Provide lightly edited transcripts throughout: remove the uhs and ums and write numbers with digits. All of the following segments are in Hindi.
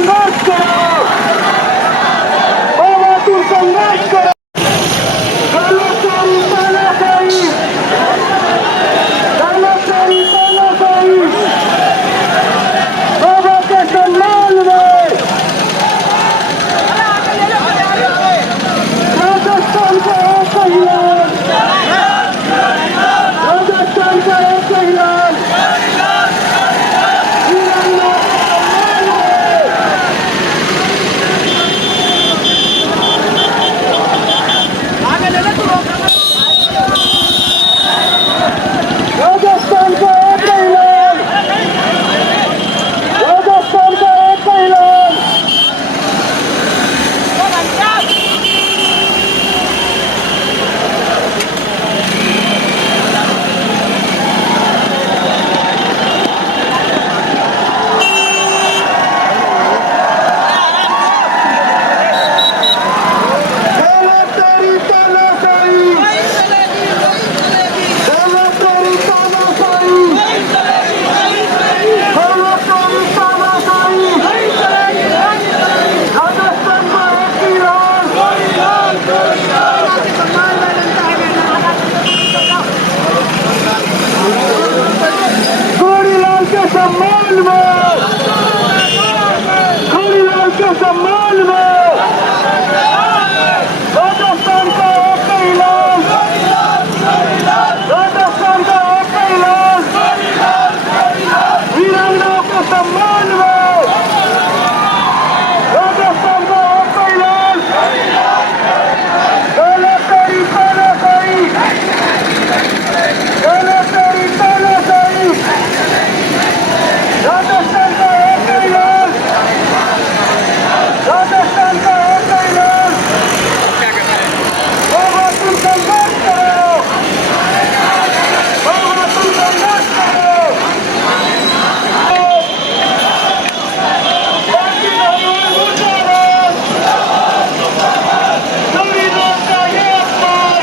संघर्ष करो, बाबा तुम संघर्ष करो, तानाशाही तानाशाही तानाशाही तानाशाही बाबा के सम्मान में राजस्थान का एक ऐलान, राजस्थान का एक ऐलान, राजस्थान का एक ऐलान, राजस्थान का एक ऐलान, तानाशाही तानाशाही तानाशाही तानाशाही तानाशाही तानाशाही राजस्थान का एक ऐलान, गोरीलाल के सम्मान में, गोरीलाल के सम्मान में राजस्थान का एक ऐलान, राजस्थान का एक ऐलान, वीरांगनाओं के सम्मान में राजस्थान का एक ऐलान, तानाशाही तानाशाही तानाशाही तानाशाही राजस्थान का एक ऐलान, राजस्थान का एक ऐलान, बाबा तुम संघर्ष करो, बाबा तुम संघर्ष करो, बाकी धर्म मुर्दाबाद, गोरीलाल का ये अपमान,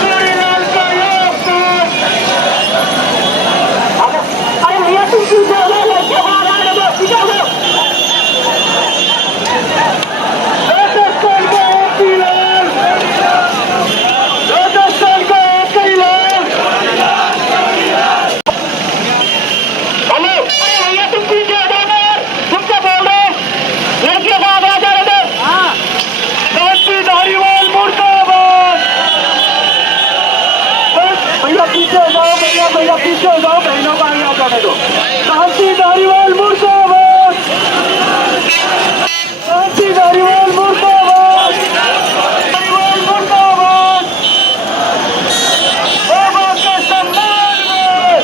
गोरीलाल का ये अपमान, अरे भैया तुम क्यों बोल रहे हो? क्या बात है? बस ठीक है। राजस्थान का एक ऐलान, राजस्थान का एक ऐलान, हेलो अरे भैया तुम पीछे हटो ना यार, तुम क्या बोल रहे हो? लड़कियों को आगे जा रहे थे। शांति धारीवाल मुर्दाबाद, भैया पीछे हो जाओ, भैया भैया पीछे हो जाओ, बहनों को आगे आ जाने दो। शांति धारीवाल मुर्दाबाद, शांति धारीवाल मुर्दाबाद, धारीवाल मुर्दाबाद, बाबा के सम्मान में,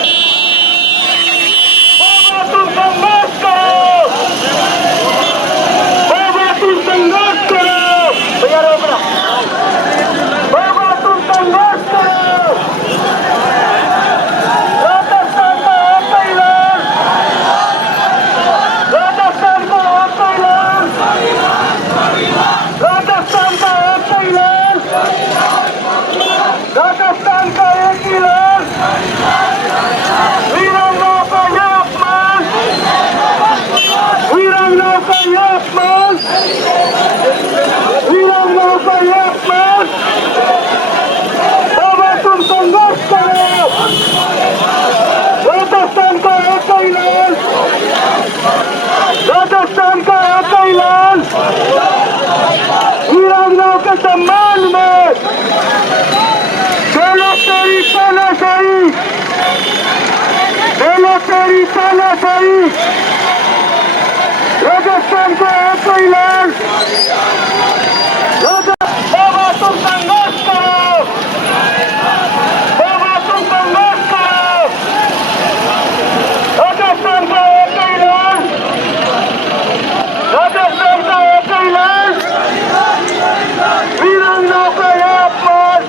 बाबा तुम संघर्ष करो, बाबा तुम संघर्ष करो, भैया रोकना, बाबा तुम संघर्ष करो, राजस्थान का एक ऐलान, राजस्थान का एक ऐलान, राजस्थान का एक ऐलान, राजस्थान का एक ऐलान, वीरांगनाओं का ये अपमान, वीरांगनाओं का ये अपमान, वीरांगनाओं का ये अपमान, बाबा तुम संघर्ष करो, राजस्थान का एक ऐलान, राजस्थान का एक ऐलान, वीरांगनाओं के सम्मान में, तानाशाही तानाशाही तानाशाही तानाशाही राजस्थान का एक ऐलान, बाबा तुम संघर्ष करो, बाबा तुम संघर्ष करो, राजस्थान का एक ऐलान, राजस्थान का एक ऐलान, वीरांगनाओं का ये अपमान,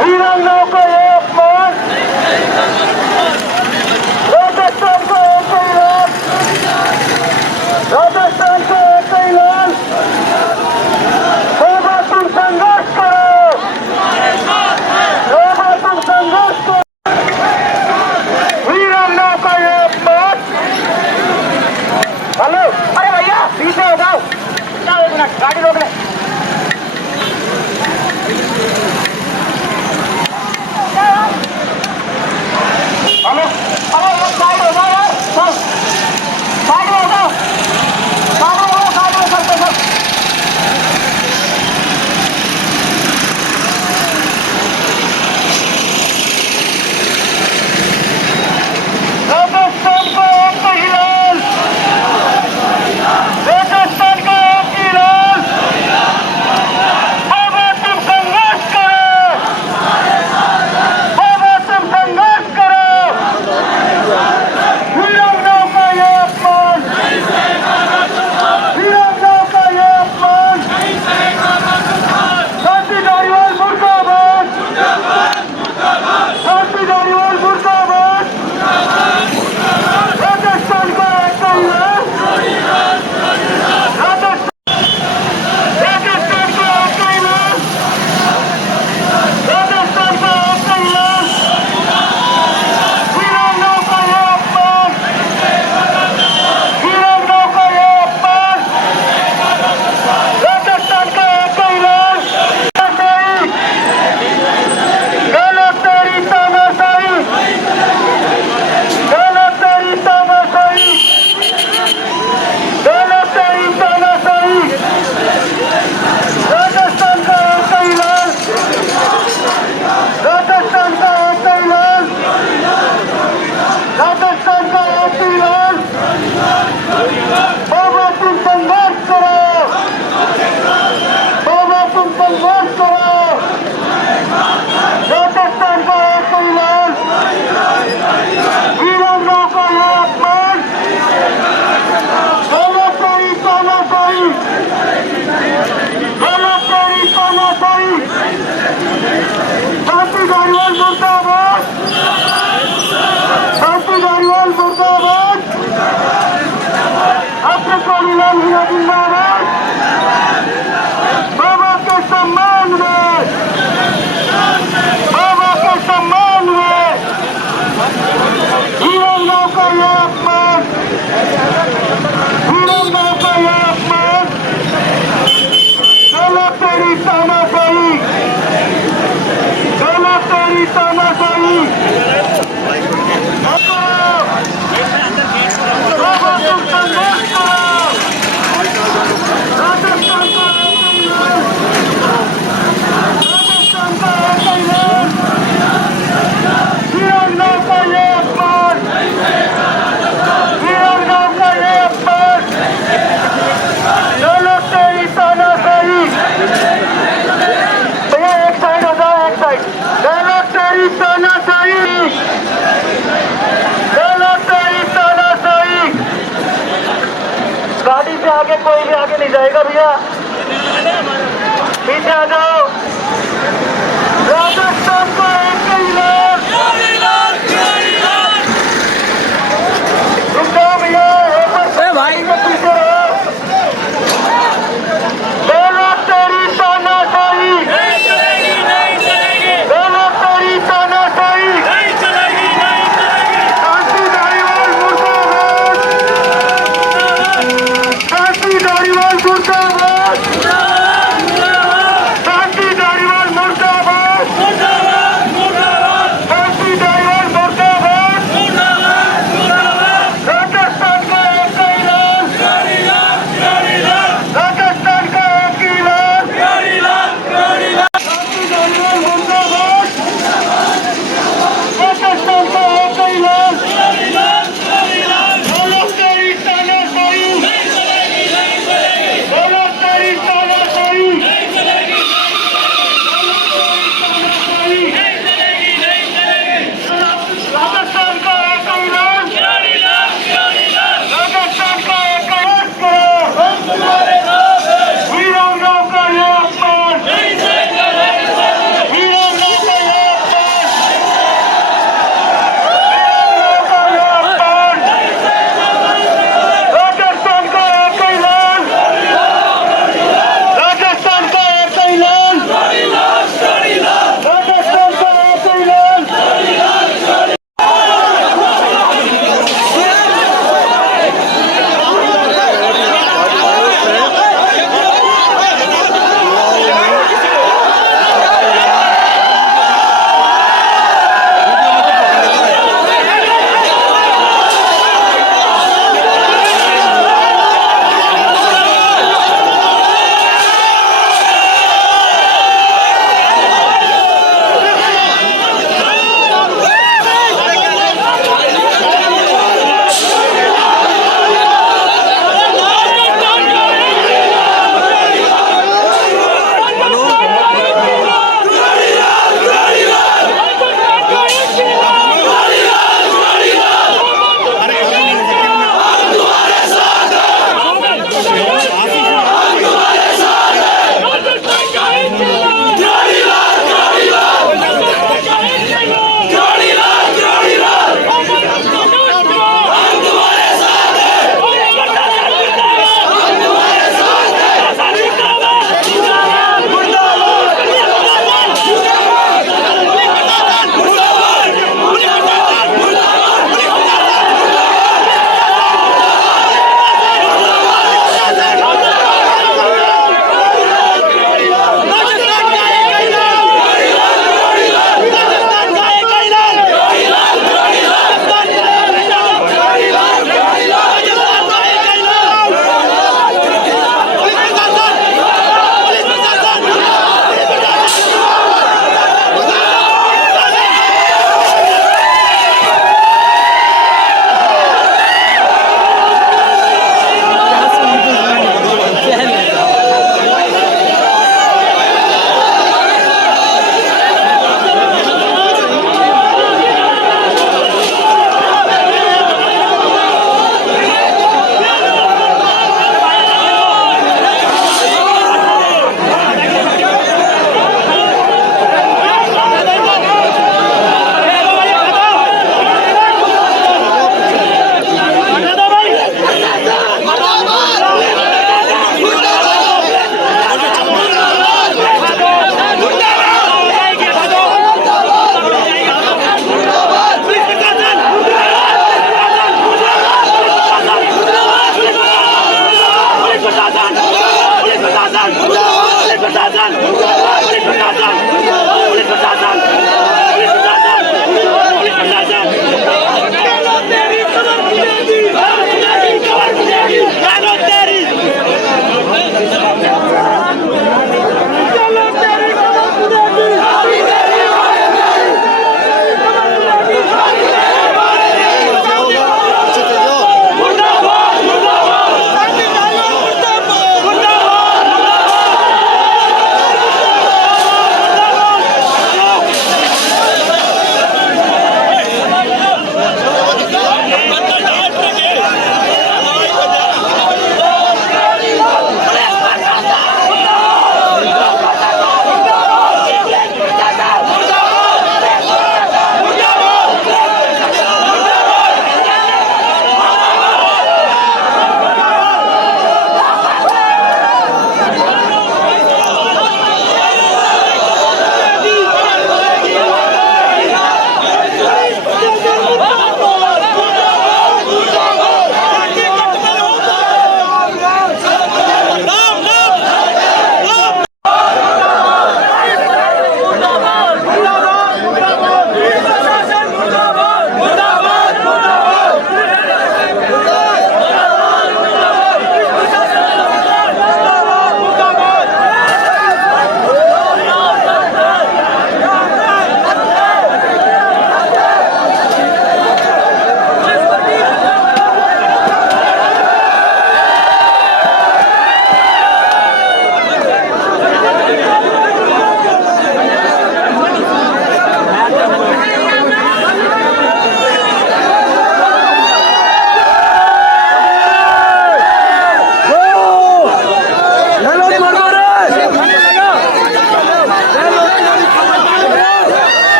वीरांगनाओं का ये अपमान, राजस्थान का एक ऐलान, राजस्थान का एक ऐलान, बाबा तुम जाएगा भैया, पीछे आ जाओ। राजस्थान का एक ही लाल, रुक जाओ भैया, भाई के पीछे रहो। बोलो तेरी तानाशाही, बोलो तेरी तानाशाही, शांति धारीवाल मुर्दाबाद, शांति धारीवाल मुर्दाबाद, शांति धारीवाल मुर्दाबाद, शांति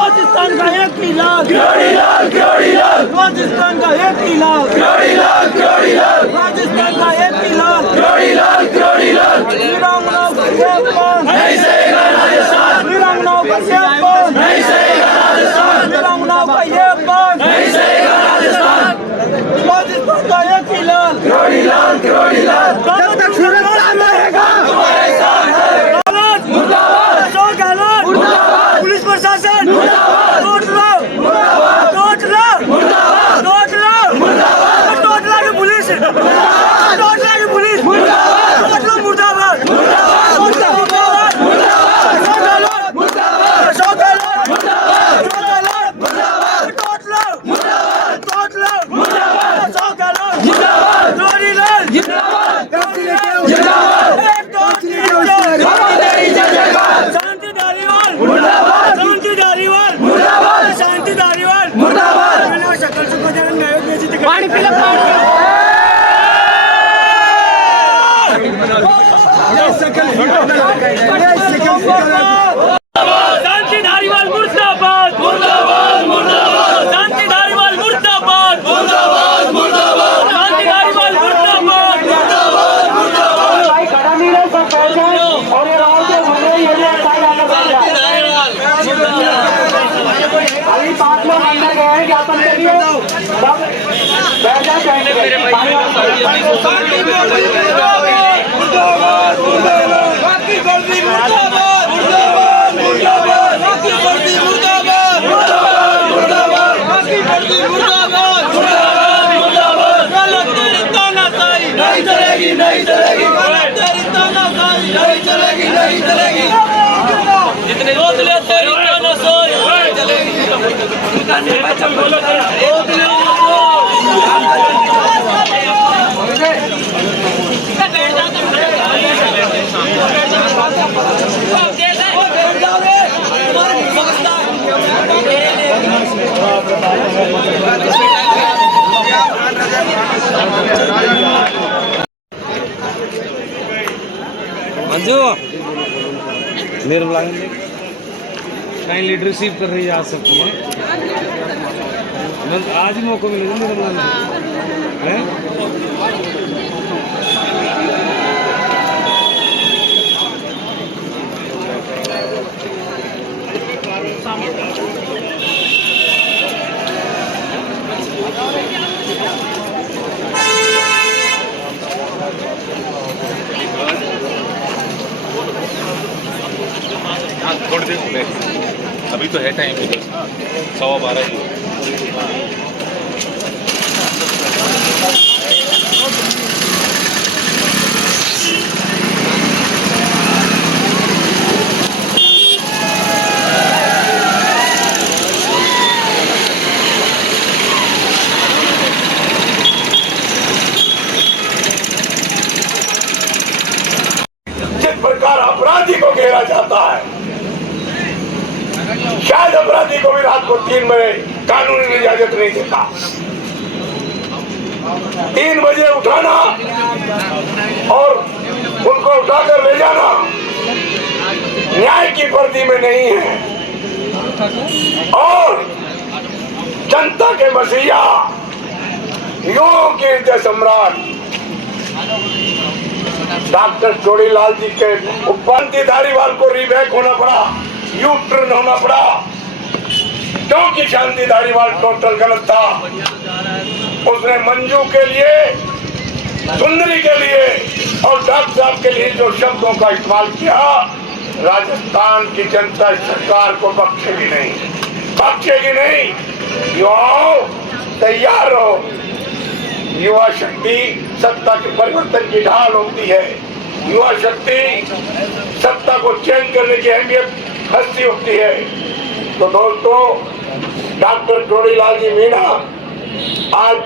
राजस्थान का एक ही लाल, राजस्थान का एक ही लाल, राजस्थान का एक ही लाल, वीरांगनाओं का ये अपमान नहीं सहेगा राजस्थान, वीरांगनाओं का ये अपमान नहीं सहेगा राजस्थान, वीरांगनाओं का ये अपमान नहीं सहेगा राजस्थान, राजस्थान का एक ही लाल, जब तक सुरक्षा रहेगा हमारे साथ है। मुर्दाबाद, अशोक गहलोत मुर्दाबाद, पुलिस प्रशासन मुर्दाबाद, टोटला की पुलिस, टोटला की पुलिस मुर्दाबाद, टोटला मुर्दाबाद, अशोक गहलोत मुर्दाबाद, टोटला अशोक गहलोत मुर्दाबाद, जोरीलाल जिंदाबाद, शांति धारीवाल मुर्दाबाद, शांति धारीवाल मुर्दाबाद, शांति धारीवाल मुर्दाबाद, शकल सुख पानी पिला शांति धारीवाल मुर्दाबाद, शांति धारीवाल मुर्दाबाद, शांति धारीवाल अभी 5 लोग अंदर गए हैं ज्ञापन के लिए, सब बैठ जाए। नहीं चलेगी, नहीं चलेगी, नहीं चलेगी। जितने रोक ले तेरी तानाशाही नहीं चलेगी। मंजू निर्मला कहीं लीड रिसीव कर रही है, आ सकती है। आज ही मौका मिलेगा निर्मला है। थोड़ी देर में अभी तो है टाइम 12:15 की। जिस प्रकार अपराधी को घेरा जाता है, शायद अपराधी को भी रात को 3 बजे कानूनी इजाजत नहीं देता। 3 बजे उठाना और उनको उठाकर ले जाना न्याय की वर्दी में नहीं है। और जनता के मसीहा, युवाओं के हृदय सम्राट डॉक्टर चोड़ीलाल जी के शांति धारीवाल को रीबैक होना पड़ा, यू टर्न होना पड़ा, क्योंकि शांति धारीवाल टोटल गलत था। उसने मंजू के लिए, सुंदरी के लिए और डॉक्टर साहब के लिए जो शब्दों का इस्तेमाल किया, राजस्थान की जनता सरकार को बख्शेगी नहीं, बख्शेगी नहीं। युवाओं तैयार रहो। युवा शक्ति सत्ता के परिवर्तन की ढाल होती है। युवा शक्ति सत्ता को चेंज करने की अहमियत हस्ती होती है। तो दोस्तों, डॉक्टर चोड़ीलाल जी मीणा आज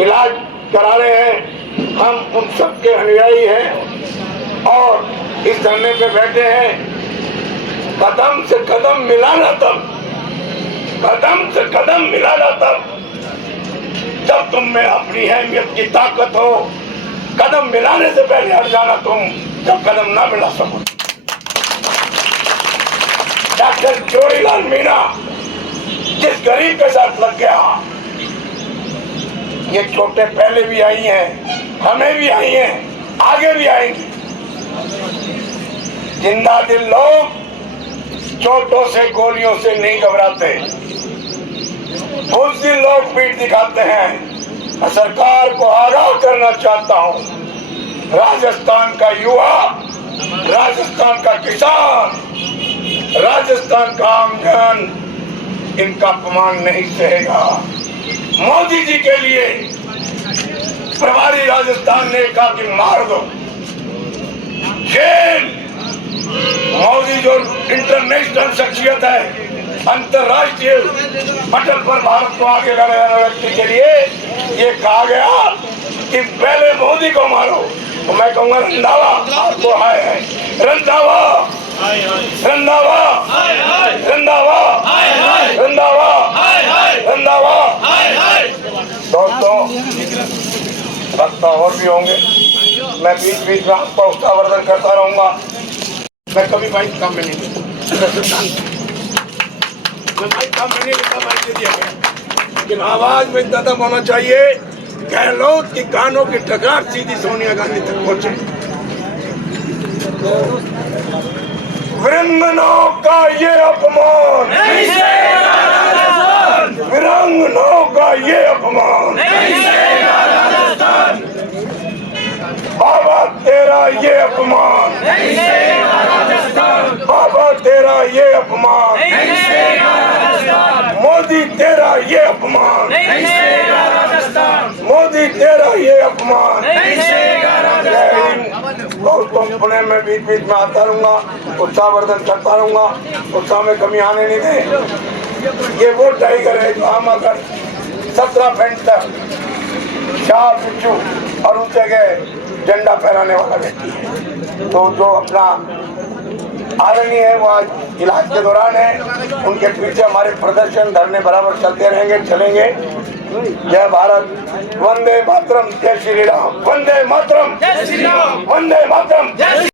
इलाज करा रहे हैं। हम उन सबके अनुयायी हैं और इस धरने पे बैठे हैं। कदम से कदम मिलाना तब, कदम से कदम मिलाना तब जब तुम में अपनी अहमियत की ताकत हो। कदम मिलाने से पहले हट जाना तुम, जब कदम ना मिला सको। डॉक्टर चोड़ीलाल मीणा जिस गरीब के साथ लग गया, ये चोटें पहले भी आई हैं, हमें भी आई हैं, आगे भी आएंगी। जिंदा दिल लोग चोटों से, गोलियों से नहीं घबराते, बुज़दिल लोग पीठ दिखाते हैं। मैं सरकार को आगाह करना चाहता हूँ, राजस्थान का युवा, राजस्थान का किसान, राजस्थान का आमजन इनका अपमान नहीं सहेगा। मोदी जी के लिए प्रभारी राजस्थान ने कहा कि मार दो, जेल। मोदी जो इंटरनेशनल शख्सियत है, अंतरराष्ट्रीय पटल पर भारत को आगे लाने वाले व्यक्ति के लिए ये कहा गया कि पहले मोदी को मारो। तो मैं कहूँगा रंधावा आपको हाय है, रंधावा रंधावा रंधावा रंधावा रंधावा। दोस्तों, वक्ता और भी होंगे, मैं बीच बीच में आपका उत्साहवर्धन करता रहूंगा। मैं कभी भाई काम में नहीं लेता, मैं भाई काम में नहीं लेता, भाई दे दिया गया। लेकिन आवाज में इतना दम होना चाहिए, गहलोत की कानों की टकार सीधी सोनिया गांधी तक पहुंचे। वीरांगनाओं का ये अपमान, वीरांगनाओं का ये अपमान, बाबा तेरा ये अपमान, बाबा तेरा ये अपमान, मोदी तेरा ये अपमान, मोदी तेरा ये अपमान। दोस्तों, पुणे में बीच बीच में आता रहूंगा, उत्साहवर्धन करता रहूंगा, उत्साह में कमी आने नहीं दे। ये वो टाइगर है जो हम अगर 17 फेंट तक शाह पिच्चू और उस जगह झंडा फहराने वाला व्यक्ति है। तो जो अपना आदरणीय है वो आज इलाज के दौरान है, उनके पीछे हमारे प्रदर्शन धरने बराबर चलते रहेंगे, चलेंगे। जय भारत, वंदे मातरम, जय श्री राम, वंदे मातरम, जय श्री राम, वंदे मातरम, जय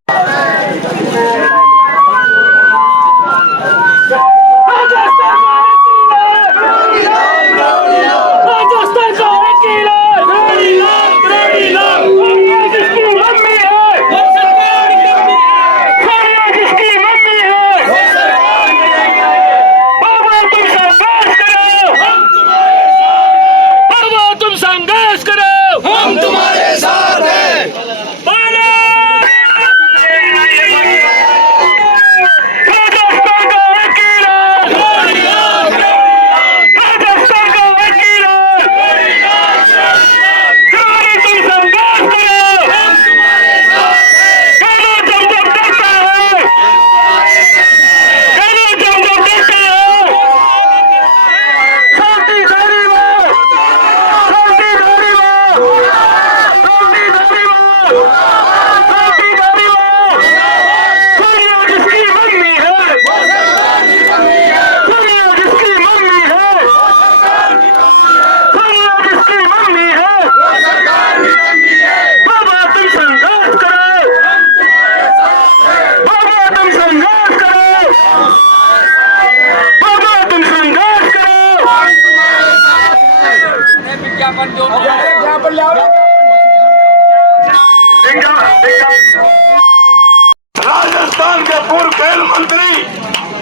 राजस्थान के पूर्व खेल मंत्री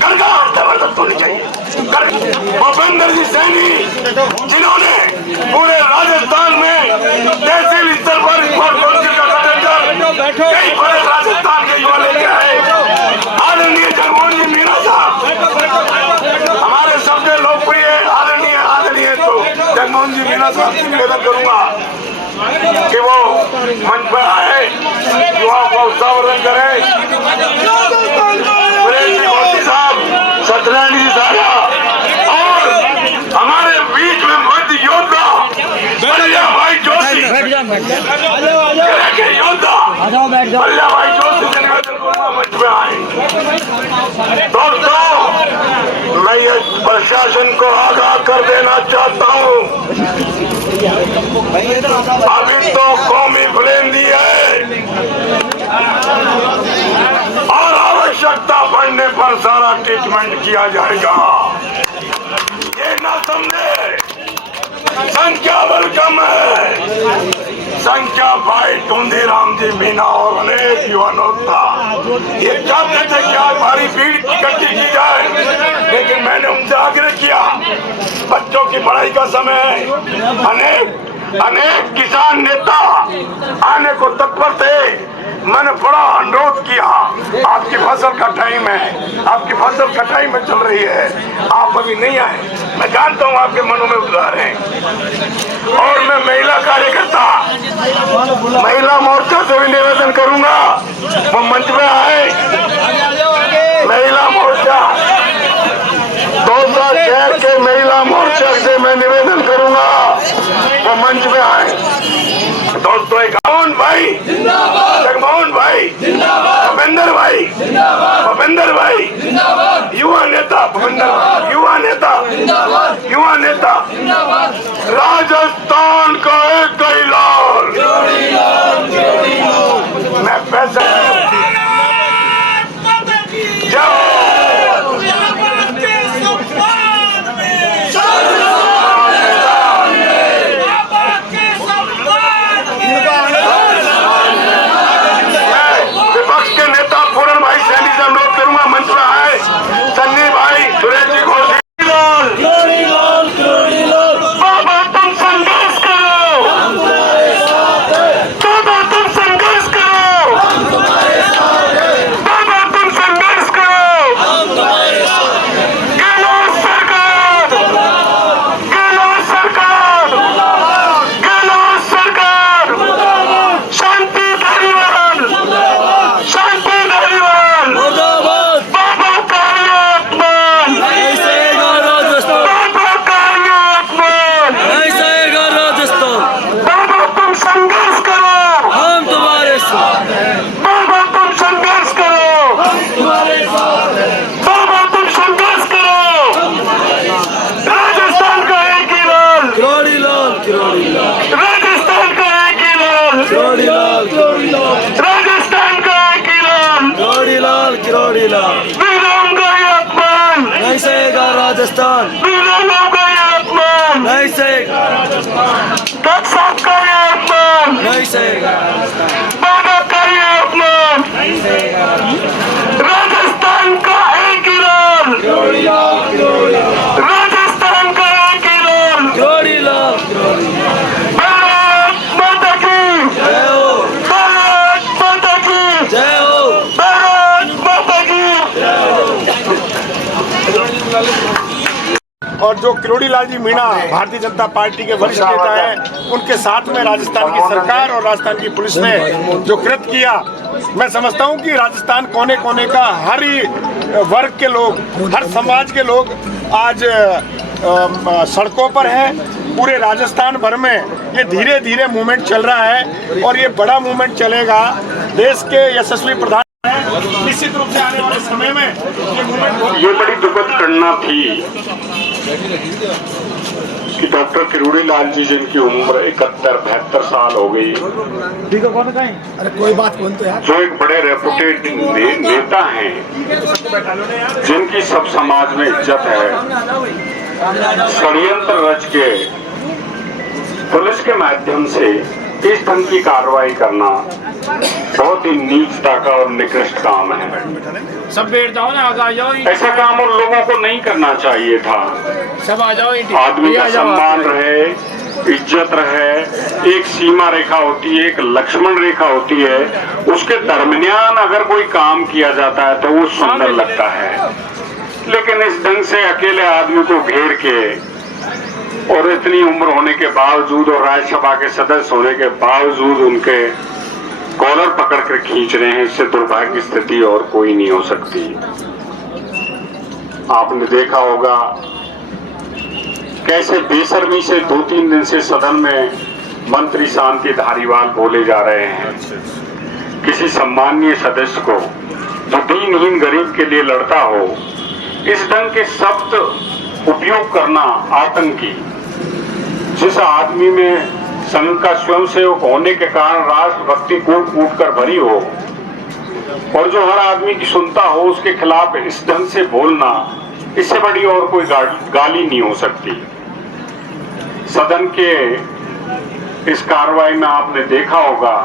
सरकार जबरदस्त होनी चाहिए। भूपेंद्र जी सैनी, जिन्होंने पूरे राजस्थान में तहसील स्तर पर स्पोर्ट काउंसिल का गठन कर कई बड़े राजस्थान के युवा लेके आए। आदरणीय जगमोहन जी मीणा साहब हमारे सबसे लोकप्रिय आदरणीय तो जगमोहन जी मीणा साहब से निवेदन करूंगा कि वो मंच पर आए, युवाओं को उत्साहवर्धन करें। मोदी साहब, सत्यनारायण जी सारा और हमारे बीच में मध्य योद्धा बल्ला भाई जोशी के योद्धा बल्ला भाई जोशी से निवेदन करूंगा मंच में आए। दोस्तों, मैं ये प्रशासन को आगाह कर देना चाहता हूँ, अभी तो कौमी बुलंदी है और आवश्यकता पड़ने पर सारा ट्रीटमेंट किया जाएगा। ये संख्या बल कम है, संख्या भाई टूंदीराम जी, मीना और अनेक युवानों ये चाहते थे कि आज भारी भीड़ इकट्ठी की जाए, लेकिन मैंने उनसे आग्रह किया, बच्चों की पढ़ाई का समय है, अनेक किसान नेता आने को तत्पर थे। मैंने बड़ा अनुरोध किया, आपकी फसल का टाइम है, आपकी फसल कटाई में चल रही है, आप अभी नहीं आए। मैं जानता हूँ आपके मनों में उद्गार है, और मैं महिला कार्यकर्ता, महिला मोर्चा से भी निवेदन करूंगा वो मंच में आए। महिला मोर्चा दौसा शहर के महिला मोर्चा से मैं निवेदन करूंगा वो मंच में आए। दोस्तों, एक भाई, जगमोहन भाई, भूपेंद्र भाई, युवा नेता राजस्थान का एक लाल, मैं पैसा नहीं सहेगा राजस्थान, नहीं सहेगा, नहीं सहेगा राजस्थान का एक ही लाल, राजस्थान का एक ही लाल, जोड़ी लाल, भारत माता की जय हो, भारत माता की जय हो, भारत माता की। और जो किरोड़ी लाल जी मीणा भारतीय जनता पार्टी के वरिष्ठ नेता हैं, उनके साथ में राजस्थान की सरकार और राजस्थान की पुलिस ने जो कृत्य किया, मैं समझता हूं कि राजस्थान कोने कोने का हर ही वर्ग के लोग, हर समाज के लोग आज सड़कों पर हैं। पूरे राजस्थान भर में ये धीरे धीरे मूवमेंट चल रहा है और ये बड़ा मूवमेंट चलेगा। देश के यशस्वी प्रधान निश्चित रूप से आने वाले समय में ये मूवमेंट, ये बड़ी दुखद घटना थी कि डॉक्टर किरोड़ी लाल जी, जिनकी उम्र 71-72 साल हो गई, अरे कोई बात बोल तो यार, जो एक बड़े रेपुटेड नेता हैं, जिनकी सब समाज में इज्जत है, षड्यंत्र रच के पुलिस के माध्यम से इस ढंग की कार्रवाई करना बहुत ही नीचता का और निकृष्ट काम है। सब बैठ जाओ ना, आ जाओ, ऐसा काम उन लोगों को नहीं करना चाहिए था। सब आ जाओ, आदमी का सम्मान रहे, इज्जत रहे, एक सीमा रेखा होती है, एक लक्ष्मण रेखा होती है, उसके दरमियान अगर कोई काम किया जाता है तो वो सुंदर लगता है। लेकिन इस ढंग से अकेले आदमी को घेर के और इतनी उम्र होने के बावजूद और राज्यसभा के सदस्य होने के बावजूद उनके कॉलर पकड़ कर खींच रहे हैं, इससे दुर्भाग्य स्थिति और कोई नहीं हो सकती। आपने देखा होगा कैसे बेशर्मी से 2-3 दिन से सदन में मंत्री शांति धारीवाल बोले जा रहे हैं। किसी सम्मानीय सदस्य को जो दीनहीन गरीब के लिए लड़ता हो, इस ढंग के शब्द उपयोग करना आतंकी, जिस आदमी में संघ का स्वयंसेवक होने के कारण राष्ट्रभक्ति कूट कूट कर भरी हो और जो हर आदमी की सुनता हो, उसके खिलाफ इस ढंग से बोलना, इससे बड़ी और कोई गाली नहीं हो सकती। सदन के इस कार्रवाई में आपने देखा होगा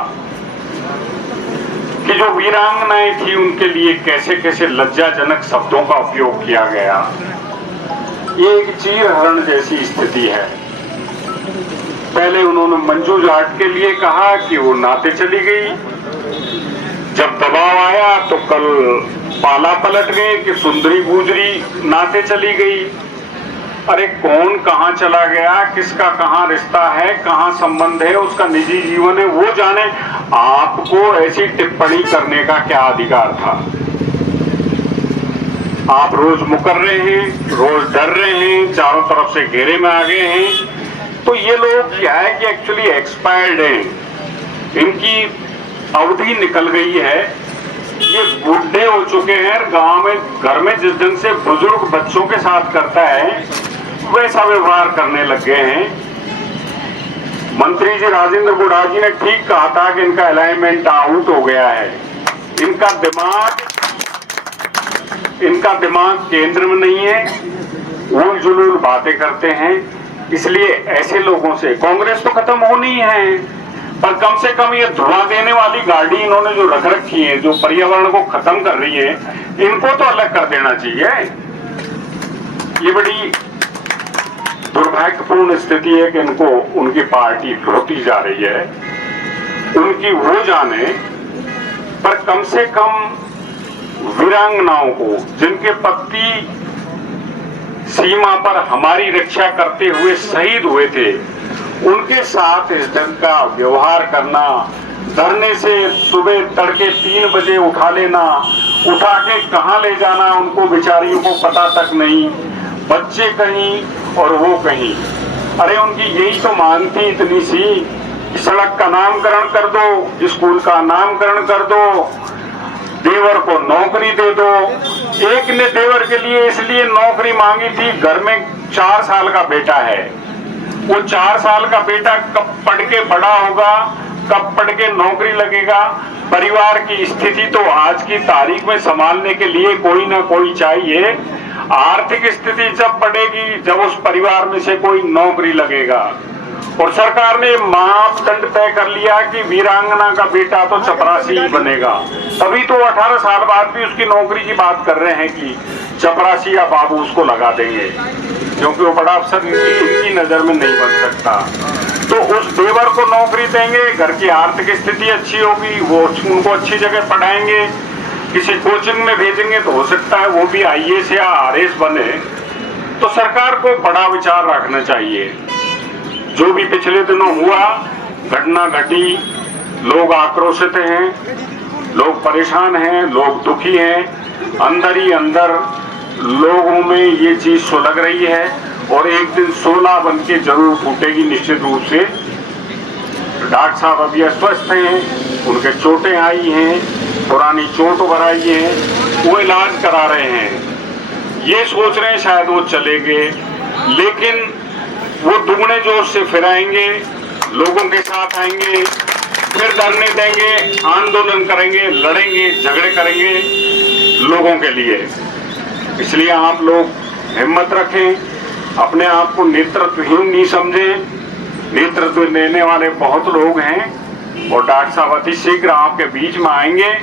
कि जो वीरांगनाएं थी उनके लिए कैसे कैसे लज्जाजनक शब्दों का उपयोग किया गया। ये एक चीरहरण जैसी स्थिति है। पहले उन्होंने मंजू जाट के लिए कहा कि वो नाते चली गई, जब दबाव आया तो कल पाला पलट गए कि सुंदरी गुजरी नाते चली गई। अरे कौन कहां चला गया, किसका कहां रिश्ता है, कहां संबंध है, उसका निजी जीवन है, वो जाने। आपको ऐसी टिप्पणी करने का क्या अधिकार था? आप रोज मुकर रहे हैं, रोज डर रहे हैं, चारों तरफ से घेरे में आ गए हैं। तो ये लोग क्या है कि एक्चुअली एक्सपायर्ड हैं, इनकी अवधि निकल गई है, ये बूढ़े हो चुके हैं। गांव में घर में जिस ढंग से बुजुर्ग बच्चों के साथ करता है वैसा व्यवहार करने लग गए हैं। मंत्री जी राजेंद्र गुढ़ा जी ने ठीक कहा था कि इनका अलाइनमेंट आउट हो गया है, इनका दिमाग केंद्र में नहीं है, उल जुलूल बातें करते हैं। इसलिए ऐसे लोगों से कांग्रेस तो खत्म होनी है, पर कम से कम ये धुआं देने वाली गाड़ी इन्होंने जो रख रखी है, जो पर्यावरण को खत्म कर रही है, इनको तो अलग कर देना चाहिए। ये बड़ी दुर्भाग्यपूर्ण स्थिति है कि इनको उनकी पार्टी ढोती जा रही है, उनकी वो जाने। पर कम से कम वीरांगनाओं को, जिनके पति सीमा पर हमारी रक्षा करते हुए शहीद हुए थे, उनके साथ इस ढंग का व्यवहार करना, धरने से सुबह तड़के 3 बजे उठा लेना, उठा के कहां ले जाना उनको बेचारियों को पता तक नहीं, बच्चे कहीं और वो कहीं। अरे उनकी यही तो मांग थी इतनी सी कि सड़क का नामकरण कर दो, स्कूल का नामकरण कर दो, देवर को नौकरी दे दो। एक ने देवर के लिए इसलिए नौकरी मांगी थी, घर में 4 साल का बेटा है, वो 4 साल का बेटा कब पढ़ के बड़ा होगा, कब पढ़ के नौकरी लगेगा। परिवार की स्थिति तो आज की तारीख में संभालने के लिए कोई ना कोई चाहिए। आर्थिक स्थिति जब बढ़ेगी, जब उस परिवार में से कोई नौकरी लगेगा। और सरकार ने मापदंड तय कर लिया कि वीरांगना का बेटा तो चपरासी ही बनेगा। तभी तो 18 साल बाद भी उसकी नौकरी की बात कर रहे हैं कि चपरासी या बाबू उसको लगा देंगे, क्योंकि वो बड़ा अफसर इनकी नजर में नहीं बन सकता। तो उस देवर को नौकरी देंगे, घर की आर्थिक स्थिति अच्छी होगी, वो उनको अच्छी जगह पढ़ाएंगे, किसी कोचिंग में भेजेंगे तो हो सकता है वो भी IAS या RS बने। तो सरकार को बड़ा विचार रखना चाहिए। जो भी पिछले दिनों हुआ, घटना घटी, लोग आक्रोशित हैं, लोग परेशान हैं, लोग दुखी हैं, अंदर ही अंदर लोगों में ये चीज सुलग रही है और एक दिन शोला बन के जरूर फूटेगी निश्चित रूप से। डॉक्टर साहब अभी अस्वस्थ हैं, उनके चोटें आई हैं, पुरानी चोट उभर आई है, वो इलाज करा रहे हैं। ये सोच रहे हैं शायद वो चले गए, लेकिन वो दुगने जोश से फिर आएंगे, लोगों के साथ आएंगे, फिर धरने देंगे, आंदोलन करेंगे, लड़ेंगे, झगड़े करेंगे लोगों के लिए। इसलिए आप लोग हिम्मत रखें, अपने आप को नेतृत्वहीन नहीं समझें। नेतृत्व देने वाले बहुत लोग हैं और डॉक्टर साहब अति शीघ्र आपके बीच में आएंगे।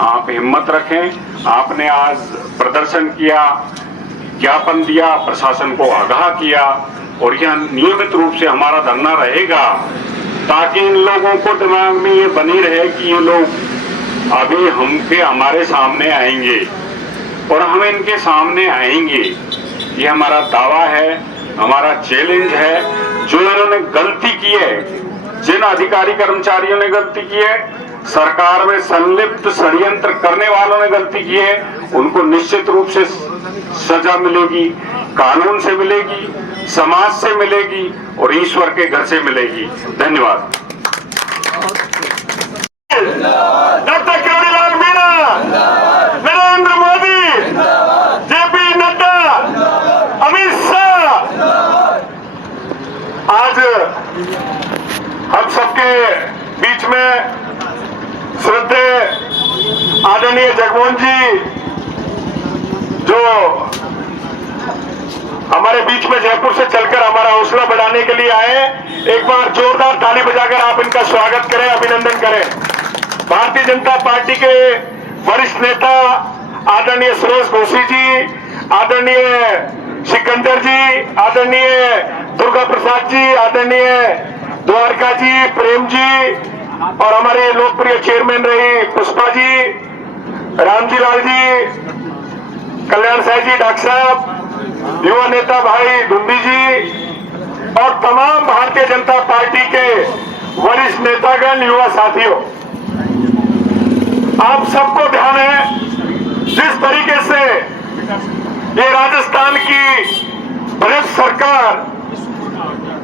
आप हिम्मत रखें। आपने आज प्रदर्शन किया, ज्ञापन दिया, प्रशासन को आगाह किया और यह नियमित रूप से हमारा धरना रहेगा, ताकि इन लोगों को दिमाग में ये बनी रहे कि ये लोग अभी हमारे सामने आएंगे और हम इनके सामने आएंगे। ये हमारा दावा है, हमारा चैलेंज है। जो इन्होंने गलती की है, जिन अधिकारी कर्मचारियों ने गलती की है, सरकार में संलिप्त षड्यंत्र करने वालों ने गलती की है, उनको निश्चित रूप से सजा मिलेगी, कानून से मिलेगी, समाज से मिलेगी और ईश्वर के घर से मिलेगी। धन्यवाद। Doctor Kevrilal Meena, Narendra Modi, JP Nadda, Amit Shah. आज हम सबके बीच में श्रद्धेय आदरणीय जगमोहन जी, जो हमारे बीच में जयपुर से चलकर हमारा हौसला बढ़ाने के लिए आए। एक बार जोरदार ताली बजाकर आप इनका स्वागत करें, अभिनंदन करें। भारतीय जनता पार्टी के वरिष्ठ नेता आदरणीय सुरेश घोसी जी, आदरणीय सिकंदर जी, आदरणीय दुर्गा प्रसाद जी, आदरणीय द्वारका जी, प्रेम जी और हमारे लोकप्रिय चेयरमैन रही पुष्पा जी, रामजी लाल जी, कल्याण साह जी, डॉक्टर साहब, युवा नेता भाई धुंधी जी और तमाम भारतीय जनता पार्टी के वरिष्ठ नेतागण, युवा साथियों, आप सबको ध्यान है जिस तरीके से ये राजस्थान की भ्रष्ट सरकार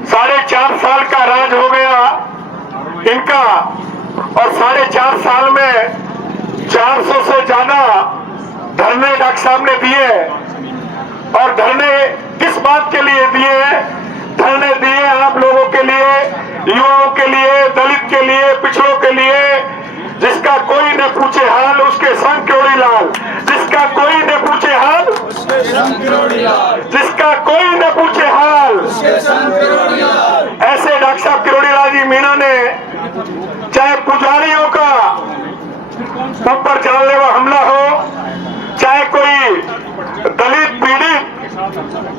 4.5 साल का राज हो गया इनका और 4.5 साल में 400 से ज्यादा धरने डॉक्टर साहब ने दिए और धरने किस बात के लिए दिए? धरने दिए आप लोगों के लिए, युवाओं के लिए, दलित के लिए, पिछड़ों के लिए। जिसका कोई न पूछे हाल उसके संग किरोड़ी लाल, जिसका कोई न पूछे हाल, जिसका कोई न पूछे हाल, ऐसे डॉक्टर साहब किरोड़ी लाल जी मीणा ने चाहे पुजारियों का ऊपर जानलेवा हमला हो, चाहे कोई दलित पीड़ित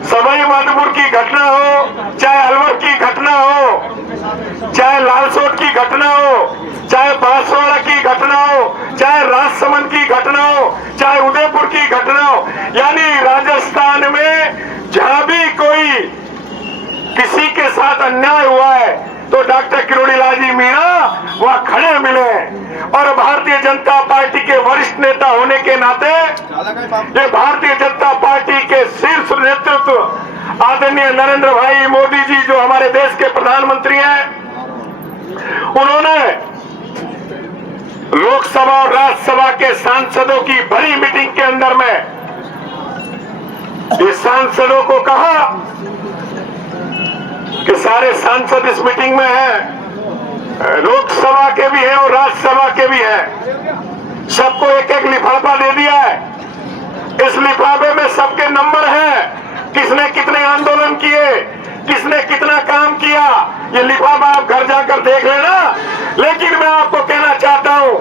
सवाई माधोपुर की घटना हो, चाहे अलवर की घटना हो, चाहे लालसोट की घटना हो, चाहे बांसवाड़ा की घटना हो, चाहे राजसमंद की घटना हो, चाहे उदयपुर की घटना हो, यानी राजस्थान में जहां भी कोई किसी के साथ अन्याय हुआ है तो डॉक्टर किरोड़ी लाल जी मीणा वहां खड़े मिले। और भारतीय जनता पार्टी के वरिष्ठ नेता होने के नाते ये भारतीय जनता पार्टी के शीर्ष नेतृत्व आदरणीय नरेंद्र भाई मोदी जी जो हमारे देश के प्रधानमंत्री हैं, उन्होंने लोकसभा और राज्यसभा के सांसदों की बड़ी मीटिंग के अंदर में ये सांसदों को कहा कि सारे सांसद इस मीटिंग में हैं, लोकसभा के भी हैं और राज्यसभा के भी हैं, सबको एक एक लिफाफा दे दिया है। इस लिफाफे में सबके नंबर हैं, किसने कितने आंदोलन किए, किसने कितना काम किया, ये लिफाफा आप घर जाकर देख लेना। लेकिन मैं आपको कहना चाहता हूं,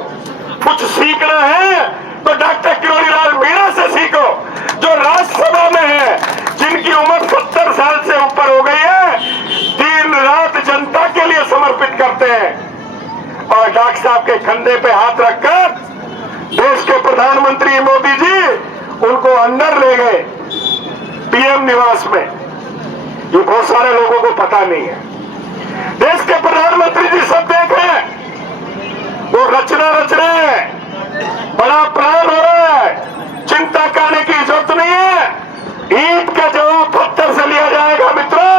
कुछ सीखना है तो डॉक्टर किरोड़ी लाल मीणा से सीखो जो राज्यसभा में है, जिनकी उम्र 70 साल से ऊपर हो गई है, दिन रात जनता के लिए समर्पित करते हैं। और डॉक्टर साहब के कंधे पे हाथ रखकर देश के प्रधानमंत्री मोदी जी उनको अंदर ले गए पीएम निवास में। ये बहुत सारे लोगों को पता नहीं है। देश के प्रधानमंत्री जी सब देख रहे हैं, वो रचना रच रहे हैं, बड़ा प्लान हो रहा है, चिंता करने की जरूरत नहीं है। ईंट का जवाब पत्थर से लिया जाएगा मित्रों,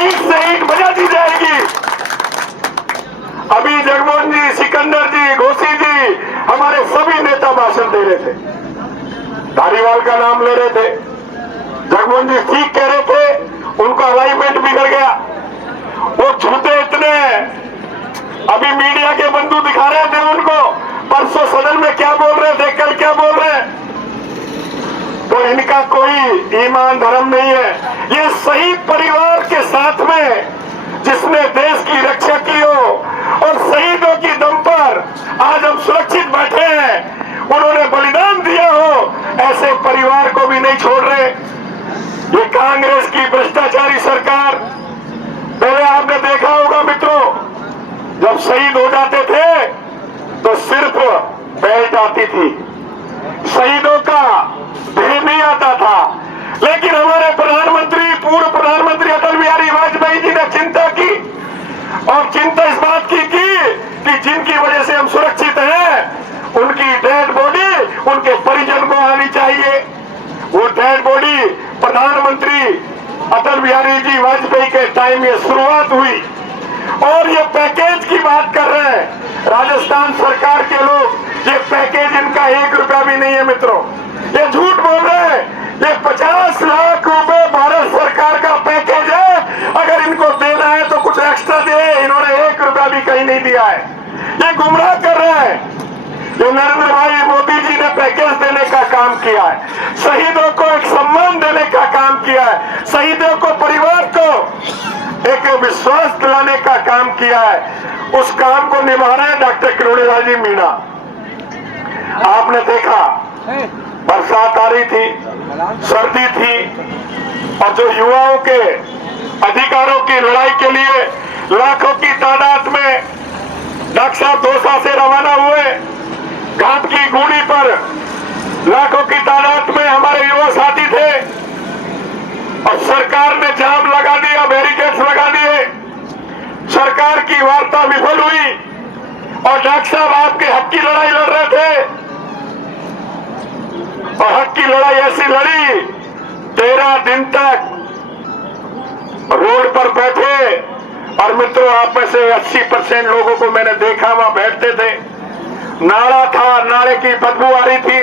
ईंट से ईंट बजा दी जाएगी। अभी जगमोहन जी, सिकंदर जी, घोसी जी, हमारे सभी नेता भाषण दे रहे थे, धारीवाल का नाम ले रहे थे। जगमोहन जी ठीक कह रहे थे, उनका अलाइनमेंट बिगड़ गया, वो झूठे इतने। अभी मीडिया के बंधु दिखा रहे थे उनको, परसों सदन में क्या बोल रहे थे, कल क्या बोल रहे हैं। तो इनका कोई ईमान धर्म नहीं है। ये सही परिवार के साथ में जिसने देश की रक्षा की हो और शहीदों की दम पर आज हम सुरक्षित बैठे हैं, उन्होंने बलिदान दिया हो, ऐसे परिवार को भी नहीं छोड़ रहे। ये कांग्रेस की भ्रष्टाचारी सरकार, पहले आपने देखा होगा मित्रों, जब शहीद हो जाते थे तो सिर्फ बेल्ट आती थी, शहीदों का देह नहीं आता था। लेकिन हमारे प्रधानमंत्री, पूर्व प्रधानमंत्री अटल बिहारी वाजपेयी जी ने चिंता की और चिंता इस बात की कि जिनकी वजह से हम सुरक्षित हैं, उनकी डेड बॉडी उनके परिजन को आनी चाहिए। वो डेड बॉडी प्रधानमंत्री अटल बिहारी जी वाजपेयी के टाइम ये शुरुआत हुई। और ये पैकेज की बात कर रहे हैं राजस्थान सरकार के लोग, ये पैकेज इनका 1 रुपया भी नहीं है मित्रों, ये झूठ बोल रहे हैं। ये 50 लाख रुपए भारत सरकार का पैकेज है, अगर इनको देना है तो कुछ एक्स्ट्रा दे, इन्होंने 1 रुपया भी कहीं नहीं दिया है। ये गुमराह कर रहे हैं। ये नरेंद्र भाई मोदी मोदी जी ने पैकेज देने का काम किया है, शहीदों को एक सम्मान देने का काम किया है, शहीदों को परिवार को एक विश्वास दिलाने का काम किया है। उस काम को निभा रहे हैं डॉक्टर किरोड़ीलाल जी मीणा। आपने देखा बरसात आ रही थी, सर्दी थी, और जो युवाओं के अधिकारों की लड़ाई के लिए लाखों की तादाद में डॉक्टर साहब दौसा से रवाना हुए। घाट की गूड़ी पर लाखों की तादाद में हमारे युवा साथी थे और सरकार ने जाम लगा दिया, बैरिकेड्स लगा दिए। सरकार की वार्ता विफल हुई और डॉक्टर साहब आपके हक की लड़ाई लड़ रहे थे और हक की लड़ाई ऐसी लड़ी 13 दिन तक रोड पर बैठे। और मित्रों, आप में से 80% लोगों को मैंने देखा वहां बैठते थे। नाला था, नाले की बदबू आ रही थी,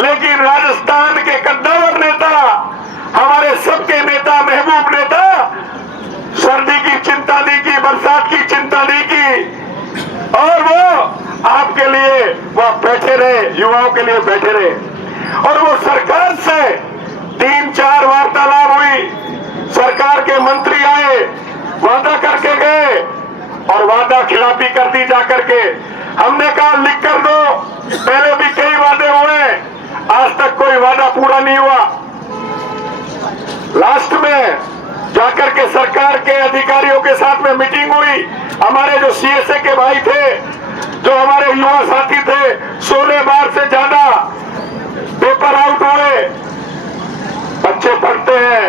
लेकिन राजस्थान के कद्दावर नेता, हमारे सबके नेता, महबूब नेता, सर्दी की चिंता नहीं की, बरसात की चिंता नहीं की, और वो आपके लिए वह बैठे रहे, युवाओं के लिए बैठे रहे। और वो सरकार से 3-4 वार्तालाप हुई, सरकार के मंत्री आए, वादा करके गए और वादा खिलाफी कर दी जाकर के। हमने कहा लिख कर दो, पहले भी कई वादे हुए, आज तक कोई वादा पूरा नहीं हुआ। लास्ट में जाकर के सरकार के अधिकारियों के साथ में मीटिंग हुई। हमारे जो सीएसए के भाई थे, जो हमारे युवा साथी थे, 16 बार से ज्यादा पेपर आउट हुए। बच्चे पढ़ते हैं,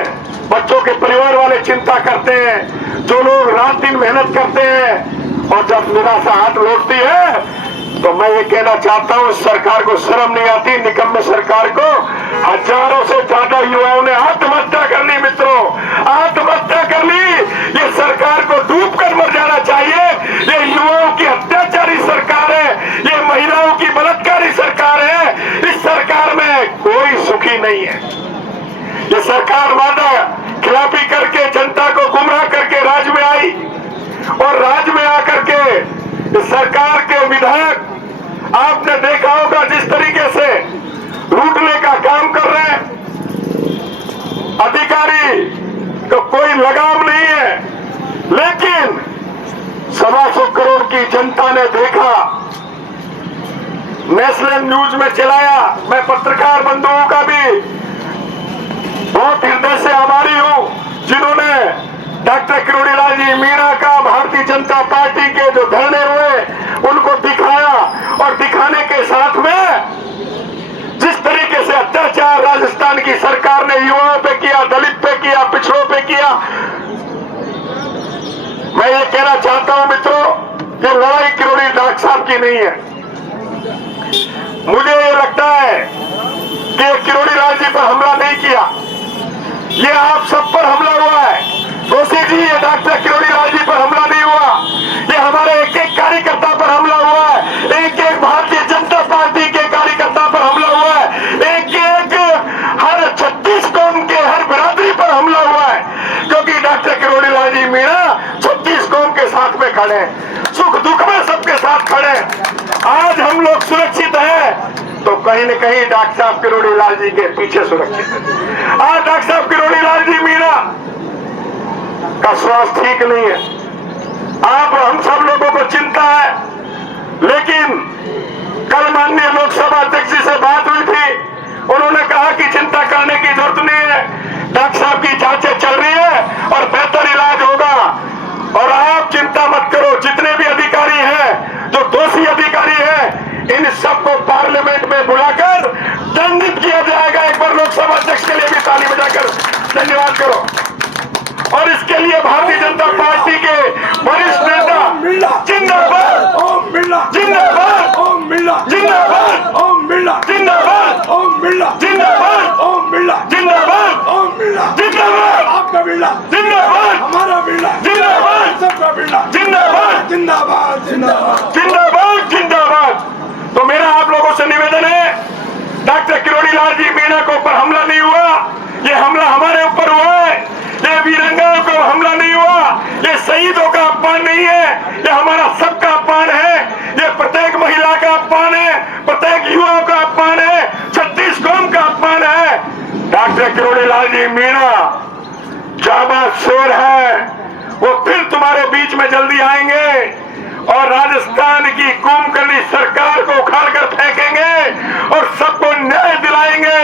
बच्चों के परिवार वाले चिंता करते हैं, जो लोग रात दिन मेहनत करते हैं, और जब निराशा हाथ लौटती है तो मैं ये कहना चाहता हूं, इस सरकार को शर्म नहीं आती, निकम्मे सरकार को। हजारों से ज्यादा युवाओं ने आत्महत्या कर ली मित्रों, आत्महत्या कर ली। ये सरकार को डूब कर मर जाना चाहिए। ये युवाओं की अत्याचारी सरकार है, ये महिलाओं की बलात्कारी सरकार है। इस सरकार में कोई सुखी नहीं है। ये सरकार वादा खिलाफी करके जनता को गुमराह करके राज में आई, और राज में आकर के इस सरकार के विधायक आपने देखा होगा जिस तरीके से लूटने का काम कर रहे हैं। अधिकारी को कोई लगाम नहीं है, लेकिन 125 करोड़ की जनता ने देखा, नेशनल न्यूज में चलाया। मैं पत्रकार बंधुओं का भी बहुत हृदय से आभारी हूं, जिन्होंने डॉक्टर किरोड़ीलाल जी मीणा का भारतीय जनता पार्टी के जो धरने हुए उनको दिखाया, और दिखाने के साथ में जिस तरीके से अत्याचार राजस्थान की सरकार ने युवाओं पे किया, दलित पे किया, पिछड़ों पे किया। मैं ये कहना चाहता हूं मित्रों, ये लड़ाई किरोड़ी डॉक्टर साहब की नहीं है। मुझे ये लगता है कि किरोड़ीलाल जी पर हमला नहीं किया, ये आप सब पर हमला हुआ है। दोषी जी, ये डॉक्टर किरोड़ीलाल जी पर हमला नहीं हुआ, ये हमारे एक एक कार्यकर्ता पर हमला हुआ है, एक एक भारतीय जनता पार्टी के कार्यकर्ता पर हमला हुआ है, एक एक हर 36 कौम के हर बिरादरी पर हमला हुआ है। क्योंकि डॉक्टर किरोड़ीलाल जी मीणा 36 कौम के साथ में खड़े हैं, सुख दुख में सबके साथ खड़े हैं। आज हम लोग सुरक्षित हैं तो कहीं न कहीं डॉक्टर साहब किरोड़ीलाल जी के पीछे सुरक्षित है। आज डॉक्टर साहब किरोड़ीलाल जी मीणा का स्वास्थ्य ठीक नहीं है, आप हम सब लोगों को चिंता है। लेकिन कल माननीय लोकसभा अध्यक्ष जी से बात हुई थी, उन्होंने कहा कि चिंता करने की जरूरत नहीं है, डॉक्टर साहब की जांचें चल रही है और बेहतर इलाज होगा। और आप चिंता मत करो, जितने भी अधिकारी हैं, जो दोषी अधिकारी हैं, इन सबको पार्लियामेंट में बुलाकर दंडित किया जाएगा। एक बार लोकसभा अध्यक्ष के लिए भी ताली बजाकर धन्यवाद करो। और इसके लिए भारतीय जनता पार्टी के वरिष्ठ नेता जिंदाबाद, जिंदाबाद, जिंदाबाद, जिंदाबाद, जिंदाबाद, जिंदाबाद, जिंदाबाद, आपका बिल्ला जिंदाबाद, हमारा बिल्ला जिंदाबाद, सबका बिल्ला जिंदाबाद, जिंदाबाद, जिंदाबाद, जिंदाबाद, जिंदाबाद। तो मेरा आप लोगों से निवेदन है, डॉक्टर किरोड़ीलाल जी मीणा के ऊपर हमला नहीं हुआ, ये हमला हमारे ऊपर हुआ है। ये वीरंगाओं को हमला नहीं हुआ, ये शहीदों का अपमान नहीं है, ये हमारा सबका अपमान है, ये प्रत्येक महिला का अपमान है, प्रत्येक युवाओं का डॉक्टर किरोड़ी लाल जी मीणा जाबाज शेर है, वो फिर तुम्हारे बीच में जल्दी आएंगे और राजस्थान की कुंभकर्णी सरकार को उखाड़ कर फेंकेंगे और सबको न्याय दिलाएंगे।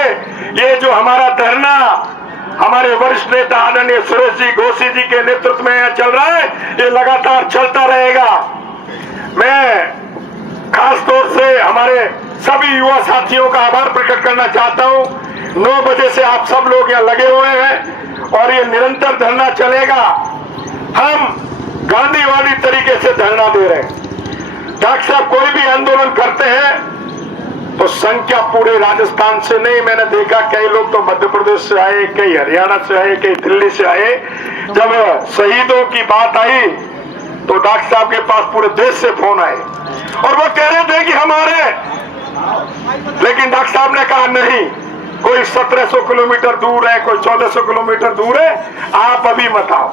ये जो हमारा धरना हमारे वरिष्ठ नेता आदरणीय सुरेश जी घोसी जी के नेतृत्व में चल रहा है, ये लगातार चलता रहेगा। मैं खास तौर से हमारे सभी युवा साथियों का आभार प्रकट करना चाहता हूं। 9 बजे से आप सब लोग यहाँ लगे हुए हैं और ये निरंतर धरना चलेगा। हम गांधीवादी तरीके से धरना दे रहे हैं। डॉक्टर साहब कोई भी आंदोलन करते हैं तो संख्या पूरे राजस्थान से नहीं, मैंने देखा कई लोग तो मध्य प्रदेश से आए, कई हरियाणा से आए, कई दिल्ली से आए। जब शहीदों की बात आई तो डॉक्टर साहब के पास पूरे देश से फोन आए और वो कह रहे थे कि हमारे, लेकिन डॉक्टर साहब ने कहा नहीं, कोई 1700 किलोमीटर दूर है, कोई 1400 किलोमीटर दूर है, आप अभी मत आओ।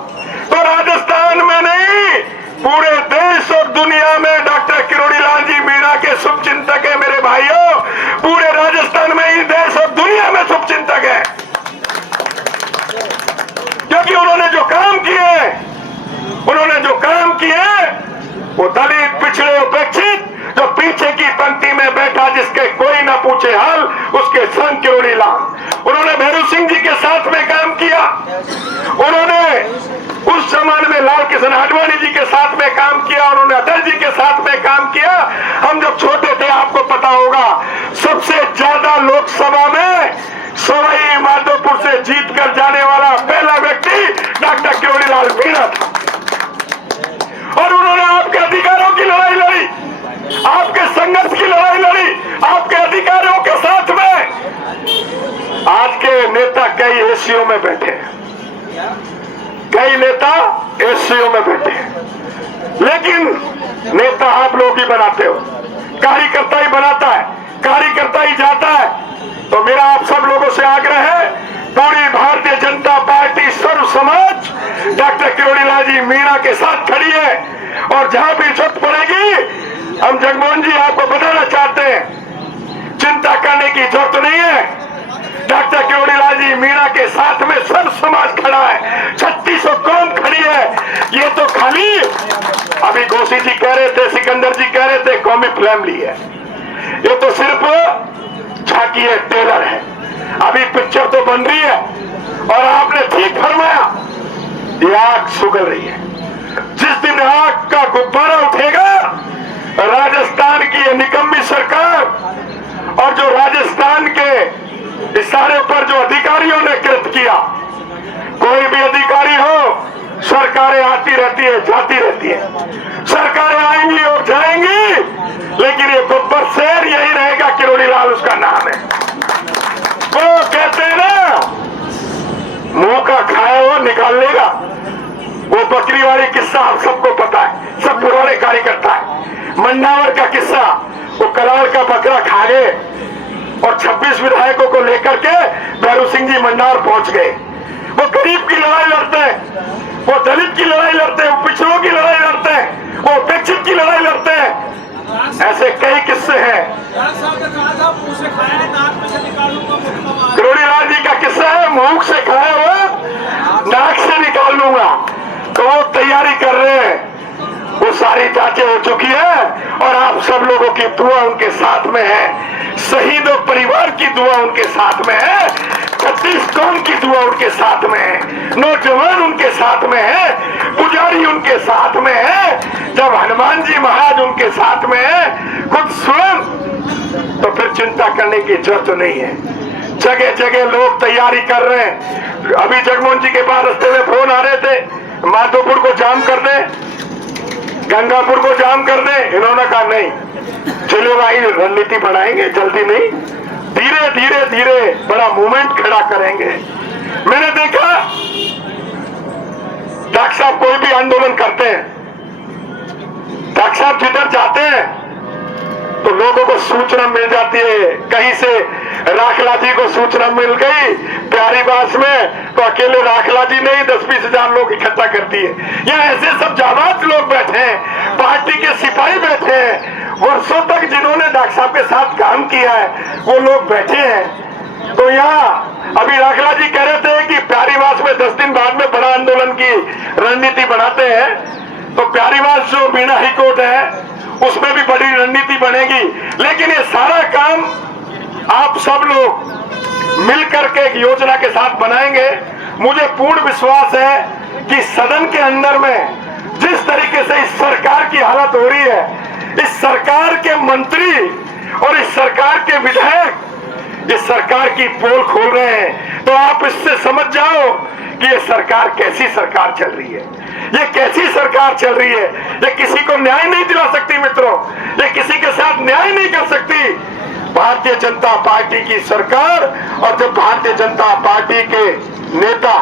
तो राजस्थान में नहीं, पूरे देश और दुनिया में डॉक्टर किरोड़ी लाल जी मीणा के शुभचिंतक है मेरे भाइयों। पूरे राजस्थान में ही देश और दुनिया में शुभचिंतक है, क्योंकि उन्होंने जो काम किए वो दलित, पिछड़े, उपेक्षित, जो पीछे की पंक्ति में बैठा जिसके कोई ना पूछे हाल, उसके संग किरोड़ी लाल। उन्होंने भैरू सिंह जी के साथ में काम किया, उन्होंने उस जमाने में लाल किशन आडवाणी जी के साथ में काम किया, उन्होंने अटल जी के साथ में काम किया। हम जब छोटे थे आपको पता होगा, सबसे ज्यादा लोकसभा में सवाई माधोपुर से जीत कर जाने वाला पहला व्यक्ति डॉक्टर किरोड़ी लाल मीणा था। और उन्होंने आपके अधिकारों की लड़ाई लड़ी, आपके संघर्ष की लड़ाई लड़ी, आपके अधिकारों के साथ में। आज के नेता कई एसीओ में बैठे हैं, कई नेता एसीओ में बैठे हैं, लेकिन नेता आप लोग ही बनाते हो, कार्यकर्ता ही बनाता है, कार्यकर्ता ही जाता है। तो मेरा आप सब लोगों से आग्रह है, पूरी भारतीय जनता पार्टी सर्व समाज डॉक्टर किरोड़ी लाल जी मीणा के साथ खड़ी है और जहां भी जरूरत पड़ेगी, हम जगमोहन जी आपको बताना चाहते हैं, चिंता करने की जरूरत नहीं है। डॉक्टर किरोड़ी लाल जी मीणा के साथ में सर्व समाज खड़ा है, 3600 कौम खड़ी है। ये तो खाली अभी घोसी जी कह रहे थे, सिकंदर जी कह रहे थे कौमी फैमिली है, ये तो सिर्फ झांकी है, टेलर है। अभी पिक्चर तो बन रही है और आपने ठीक फरमाया, ये आग सुगल रही है। जिस दिन आग का गुब्बारा उठेगा, राजस्थान की ये निकम्मी सरकार और जो राजस्थान के इशारे पर जो अधिकारियों ने कृत किया, कोई भी अधिकारी हो, सरकारें आती रहती है, जाती रहती है, सरकारें आएंगी और जाएंगी, लेकिन ये गब्बर शेर यही रहेगा, किरोड़ी लाल उसका नाम है। वो कहते हैं ना, मुंह का खाया हुआ निकाल लेगा। वो बकरी वाली किस्सा आप सबको पता है, सब पुराने कार्यकर्ता है। मंडावर का किस्सा, वो कलाल का बकरा खा गए और 26 विधायकों को लेकर के भैरू सिंह जी मंडावर पहुंच गए। वो गरीब की लड़ाई लड़ते हैं, वो दलित की लड़ाई लड़ते हैं, वो पिछड़ों की लड़ाई लड़ते हैं, वो उपेक्षित की लड़ाई लड़ते हैं। ऐसे कई किस्से हैं। किरोड़ी लाल जी का किस्सा है, मुंह से खाया हुआ नाक से निकाल लूंगा, तो वो तैयारी कर रहे हैं। वो सारी जांचें हो चुकी है और आप सब लोगों की दुआ उनके साथ में है, शहीदों परिवार की दुआ उनके साथ में है, 36 कौम की दुआ उनके साथ में है, नौजवान उनके साथ में है, पुजारी उनके साथ में है, जब हनुमान जी महाराज उनके साथ में है, खुद स्वयं, तो फिर चिंता करने की जरूरत नहीं है। जगह जगह लोग तैयारी कर रहे हैं। अभी जगमोहन जी के पास रास्ते में फोन आ रहे थे, माधोपुर को जाम कर दे, गंगापुर को जाम कर दे। इन्होंने कहा नहीं, चलो भाई रणनीति बढ़ाएंगे, जल्दी नहीं, धीरे धीरे धीरे बड़ा मूवमेंट खड़ा करेंगे। मैंने देखा डॉक्टर साहब कोई भी आंदोलन करते हैं, डॉक्टर साहब जिधर जाते हैं तो लोगों को सूचना मिल जाती है। कहीं से राखला जी को सूचना मिल गई प्यारीबास में, तो अकेले राखला जी नहीं 10-20 हजार लोग इकट्ठा करती है। यहाँ ऐसे सब जाबाज लोग बैठे हैं, पार्टी के सिपाही बैठे हैं, वर्षों तक जिन्होंने डॉक्टर साहब के साथ काम किया है, वो लोग बैठे हैं। तो यहाँ अभी राखला जी कह रहे थे कि प्यारीवास में 10 दिन बाद में बड़ा आंदोलन की रणनीति बनाते हैं, तो प्यारीवास जो बीना हाई कोर्ट है उसमें भी बड़ी रणनीति बनेगी। लेकिन ये सारा काम आप सब लोग मिलकर के एक योजना के साथ बनाएंगे। मुझे पूर्ण विश्वास है कि सदन के अंदर में जिस तरीके से इस सरकार की हालत हो रही है, इस सरकार के मंत्री और इस सरकार के विधायक इस सरकार की पोल खोल रहे हैं, तो आप इससे समझ जाओ कि ये सरकार कैसी सरकार चल रही है, ये कैसी सरकार चल रही है। ये किसी को न्याय नहीं दिला सकती मित्रों, ये किसी के साथ न्याय नहीं कर सकती। भारतीय जनता पार्टी की सरकार और जब भारतीय जनता पार्टी के नेता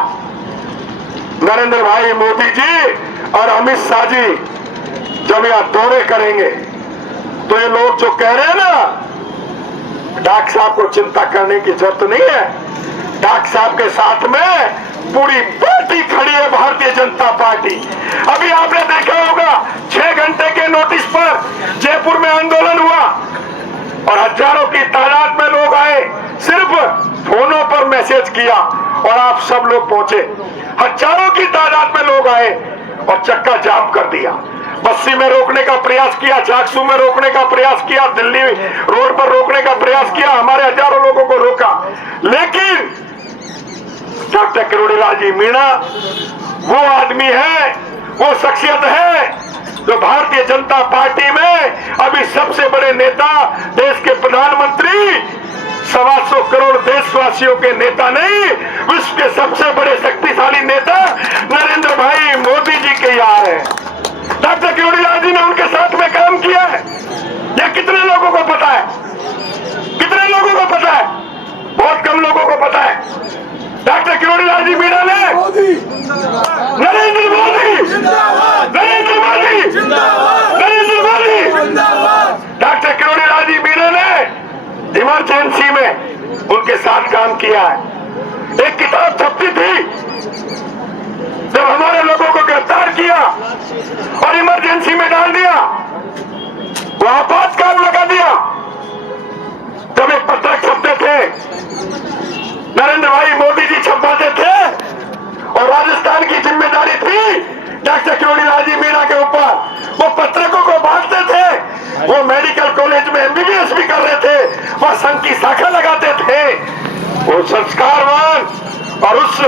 नरेंद्र भाई मोदी जी और अमित शाह जी जब यह दौरे करेंगे, तो ये लोग जो कह रहे हैं ना, डाक साहब को चिंता करने की जरूरत नहीं है। डाक साहब के साथ में पूरी पार्टी खड़ी है, भारतीय जनता पार्टी। अभी आपने देखा होगा 6 घंटे के नोटिस पर जयपुर में आंदोलन हुआ और हजारों की तादाद में लोग आए, सिर्फ फोनों पर मैसेज किया और आप सब लोग पहुंचे। हजारों की तादाद में लोग आए और चक्का जाम कर दिया। बस्सी में रोकने का प्रयास किया, चाकसू में रोकने का प्रयास किया, दिल्ली रोड पर रोकने का प्रयास किया, हमारे हजारों लोगों को रोका। लेकिन डॉक्टर किरोड़ीलाल जी मीणा वो आदमी है, वो शख्सियत है जो भारतीय जनता पार्टी में अभी सबसे बड़े नेता, देश के प्रधानमंत्री, 125 करोड़ देशवासियों के नेता नहीं, विश्व के सबसे बड़े शक्तिशाली नेता नरेंद्र भाई मोदी जी के यार है। डॉक्टर किरोड़ीलाल जी ने उनके साथ में काम किया है। यह कितने लोगों को पता है? कितने लोगों को पता है? बहुत कम लोगों को पता है। डॉक्टर किरोड़ीलाल जी मीणा ने नरेंद्र मोदी, नरेंद्र मोदी, नरेंद्र मोदी, डॉक्टर किरोड़ीलाल जी मीणा ने इमरजेंसी में उनके साथ काम किया है। एक किताब छपती थी जब हमारे लोगों को गिरफ्तार किया और इमरजेंसी में डाल दिया, वो आपातकाल लगा दिया। जब एक पत्रक छपते थे, नरेंद्र भाई मोदी जी छपवाते थे और राजस्थान की जिम्मेदारी थी डॉक्टर किरोड़ीलाल जी मीणा के ऊपर। वो पत्रकों को बांटते थे, वो मेडिकल कॉलेज में MBBS भी कर रहे थे, वो संघ की शाखा लगाते थे। वो संस्कारवान और उस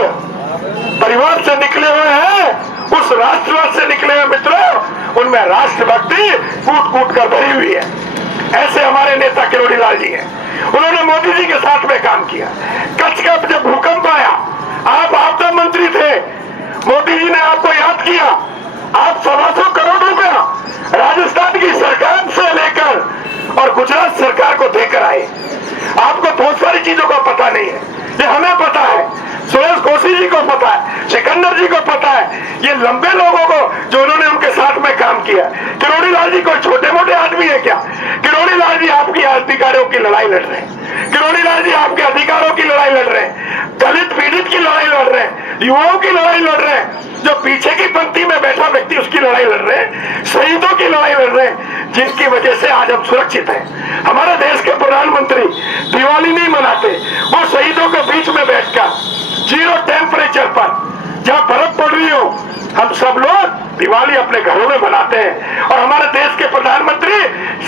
परिवार से निकले हुए हैं, उस राष्ट्रवाद से निकले हुए मित्रों, उनमें राष्ट्रभक्ति कूट कूट कर भरी हुई है। ऐसे हमारे नेता किरोड़ीलाल जी हैं। उन्होंने मोदी जी के साथ में काम किया। कच्छ का जब भूकंप आया, आप आपदा मंत्री थे, मोदी जी ने आपको याद किया। आप 125 करोड़ रुपया राजस्थान की सरकार से लेकर और गुजरात सरकार को देकर आए। आपको बहुत सारी चीजों का पता नहीं है, ये हमें पता है, सुरेश कोशी जी को पता है, सिकंदर जी को पता है, ये लंबे लोगों को जो उन्होंने उनके साथ में काम किया। किरोड़ीलाल जी कोई छोटे मोटे आदमी है क्या? किरोड़ीलाल जी आपकी अधिकारों की लड़ाई लड़ रहे हैं। किरोड़ीलाल जी आपके अधिकारों की लड़ाई लड़ रहे हैं, दलित पीड़ित की लड़ाई लड़ रहे हैं, युवाओं की लड़ाई लड़ रहे हैं, जो पीछे की पंक्ति में बैठा व्यक्ति उसकी लड़ाई लड़ रहे हैं, शहीदों की लड़ाई लड़ रहे हैं, जिनकी वजह से आज हम सुरक्षित हैं। हमारे देश के प्रधानमंत्री दिवाली नहीं मनाते, वो शहीदों के बीच में बैठकर 0 टेम्परेचर पर जहाँ बर्फ पड़ रही हो, हम सब लोग दिवाली अपने घरों में मनाते हैं। और हमारे देश के प्रधानमंत्री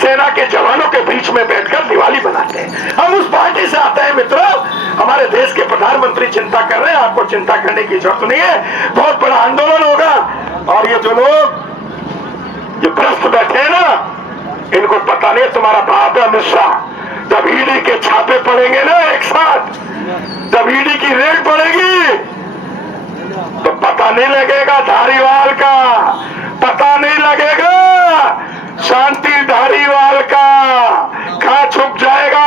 सेना के जवानों के बीच में बैठकर दिवाली मनाते हैं। हम उस पार्टी से आते हैं मित्रों। हमारे देश के प्रधानमंत्री चिंता कर रहे हैं, आपको चिंता करने की जरूरत नहीं है। बहुत बड़ा आंदोलन होगा और ये जो लोग ये भ्रष्ट बैठे हैं ना, इनको पता नहीं तुम्हारा बाप अमित शाह जब ईडी के छापे पड़ेंगे ना एक साथ, जब ईडी की रेड पड़ेगी तो पता नहीं लगेगा धारीवाल का, पता नहीं लगेगा शांति धारीवाल का, कहां छुप जाएगा।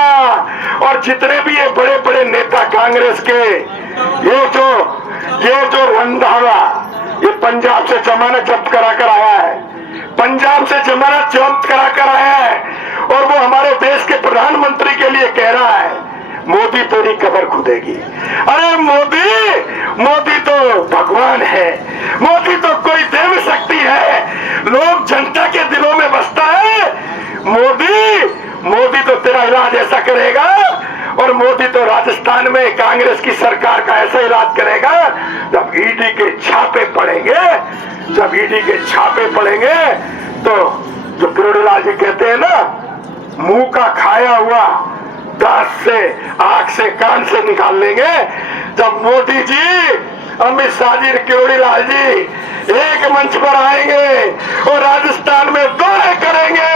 और जितने भी ये बड़े बड़े नेता कांग्रेस के, ये जो रंधावा, ये पंजाब से जमानत जब्त करा कर आया है, पंजाब से जमानत जब्त करा कर आया है और वो हमारे देश के प्रधानमंत्री के लिए कह रहा है मोदी तेरी कब्र खुदेगी। अरे मोदी तो भगवान है, मोदी तो कोई देव शक्ति है, लोग जनता के दिलों में बसता है। मोदी तो तेरा इलाज ऐसा करेगा और मोदी तो राजस्थान में कांग्रेस की सरकार का ऐसा इलाज करेगा जब ईडी के छापे पड़ेंगे। जब ईडी के छापे पड़ेंगे तो जो किरोड़ीलाल जी कहते हैं ना, मुंह का खाया हुआ दांत से, आंख से, कान से निकाल लेंगे। जब मोदी जी, अमित शाह जी, किरोड़ीलाल जी एक मंच पर आएंगे और राजस्थान में दौरे करेंगे,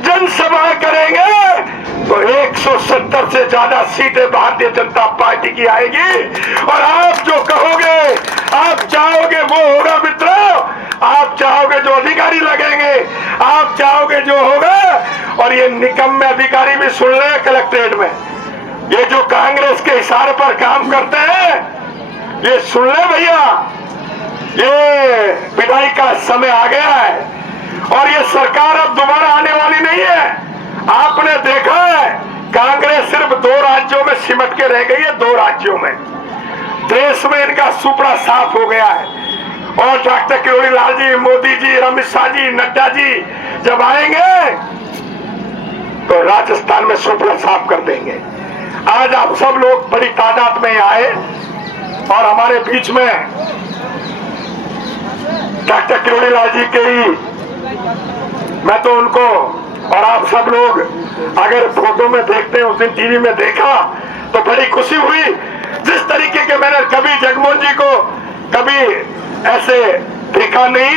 जनसभा करेंगे, तो 170 से ज्यादा सीटें भारतीय जनता पार्टी की आएगी। और आप जो कहोगे, आप चाहोगे वो होगा मित्रों। आप चाहोगे जो अधिकारी लगेंगे, आप चाहोगे जो होगा। और ये निकम्मे अधिकारी भी सुन ले कलेक्ट्रेट में, ये जो कांग्रेस के इशारे पर काम करते हैं, ये सुन ले भैया, ये विदाई का समय आ गया है और ये सरकार अब दोबारा आने वाली नहीं है। आपने देखा है कांग्रेस सिर्फ 2 राज्यों में सिमट के रह गई है, 2 राज्यों में। देश में इनका सुपड़ा साफ हो गया है। और डॉक्टर किरोड़ीलाल जी, मोदी जी, अमित शाह जी, नड्डा जी जब आएंगे तो राजस्थान में सुपड़ा साफ कर देंगे। आज आप सब लोग बड़ी तादाद में आए और हमारे बीच में डॉक्टर किरोड़ीलाल जी के ही, मैं तो उनको और आप सब लोग अगर फोटो में देखते हैं, उस दिन टीवी में देखा तो बड़ी खुशी हुई। जिस तरीके के मैंने कभी जगमोहन जी को कभी ऐसे देखा नहीं।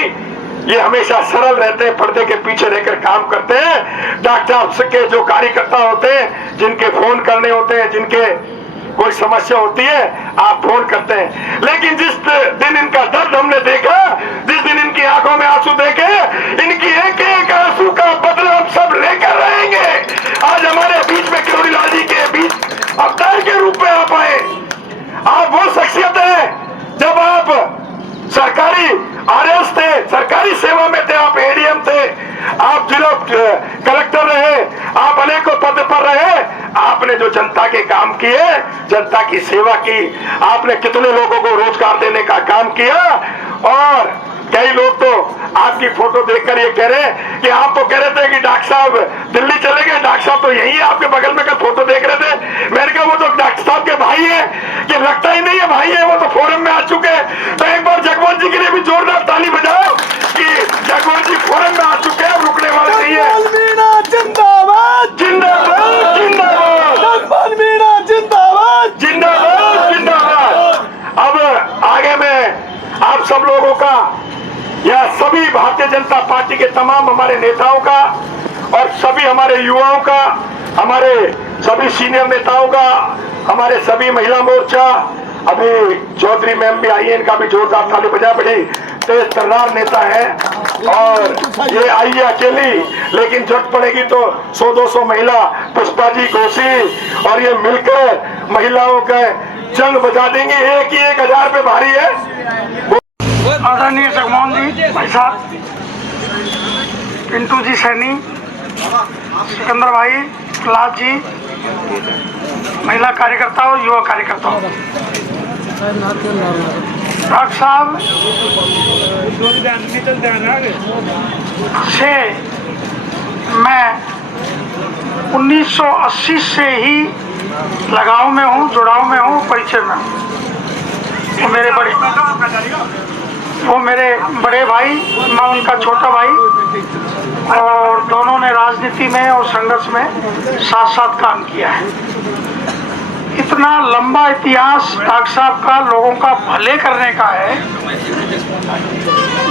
ये हमेशा सरल रहते हैं, पर्दे के पीछे रहकर काम करते हैं। डॉक्टर के जो कार्यकर्ता होते हैं, जिनके फोन करने होते हैं, जिनके कोई समस्या होती है, आप फोन करते हैं। लेकिन जिस दिन इनका दर्द हमने देखा, जिस दिन इनकी आंखों में आंसू देखे, इनकी एक एक आंसू का बदला हम सब लेकर रहेंगे। आज हमारे बीच में किरोड़ीलाल जी के बीच अवतार के रूप में आप आए। आप वो शख्सियत है, जब आप सरकारी आरएस थे, सरकारी सेवा में थे, आप एडीएम थे, आप जिला कलेक्टर रहे, आप अनेकों पद पर रहे। आपने जो जनता के काम किए, जनता की सेवा की, आपने कितने लोगों को रोजगार देने का काम किया। और कई लोग तो आपकी फोटो देखकर ये कह रहे हैं कि आप तो कह रहे थे कि डॉक्टर साहब दिल्ली चले गए, डॉक्टर साहब तो यही है आपके बगल में, कल फोटो देख रहे थे। मैंने कहा वो तो डॉक्टर साहब के भाई है, कि लगता ही नहीं है भाई है, वो तो फोरम में आ चुके हैं। तो एक बार जगमोहन जी के लिए भी जोरदार ताली बजाओ कि जगमोहन जी फोरम में आ चुके हैं, रुकने वाले नहीं है। जिंदाबाद जिंदाबाद जिंदाबाद जिंदाबाद जिंदाबाद जिंदाबाद। अब आगे में आप सब लोगों का, या सभी भारतीय जनता पार्टी के तमाम हमारे नेताओं का और सभी हमारे युवाओं का, हमारे सभी सीनियर नेताओं का, हमारे सभी महिला मोर्चा, अभी चौधरी मैम भी आई है, इनका भी जोरदार ताली बजाए। बड़ी तेज तर्रार नेता है और ये आई है अकेली, लेकिन जरूरत पड़ेगी तो 100-200 महिला, पुष्पा जी, घोषी और ये मिलकर महिलाओं का जंग बजा देंगे। एक ही 1000 पे भारी है। आदरणीय जगमोहन जी, भाई साहब, पिंटू जी सैनी, सिकंदर भाई, प्रहलाद जी, महिला कार्यकर्ताओं, युवा कार्यकर्ताओं, डॉक्टर साहब से मैं 1980 से ही लगाव में हूँ, जुड़ाव में हूँ, परिचय में हूँ। वो मेरे बड़े भाई, मैं उनका छोटा भाई, और दोनों ने राजनीति में और संघर्ष में साथ साथ काम किया है। इतना लंबा इतिहास डॉक्टर साहब का लोगों का भले करने का है।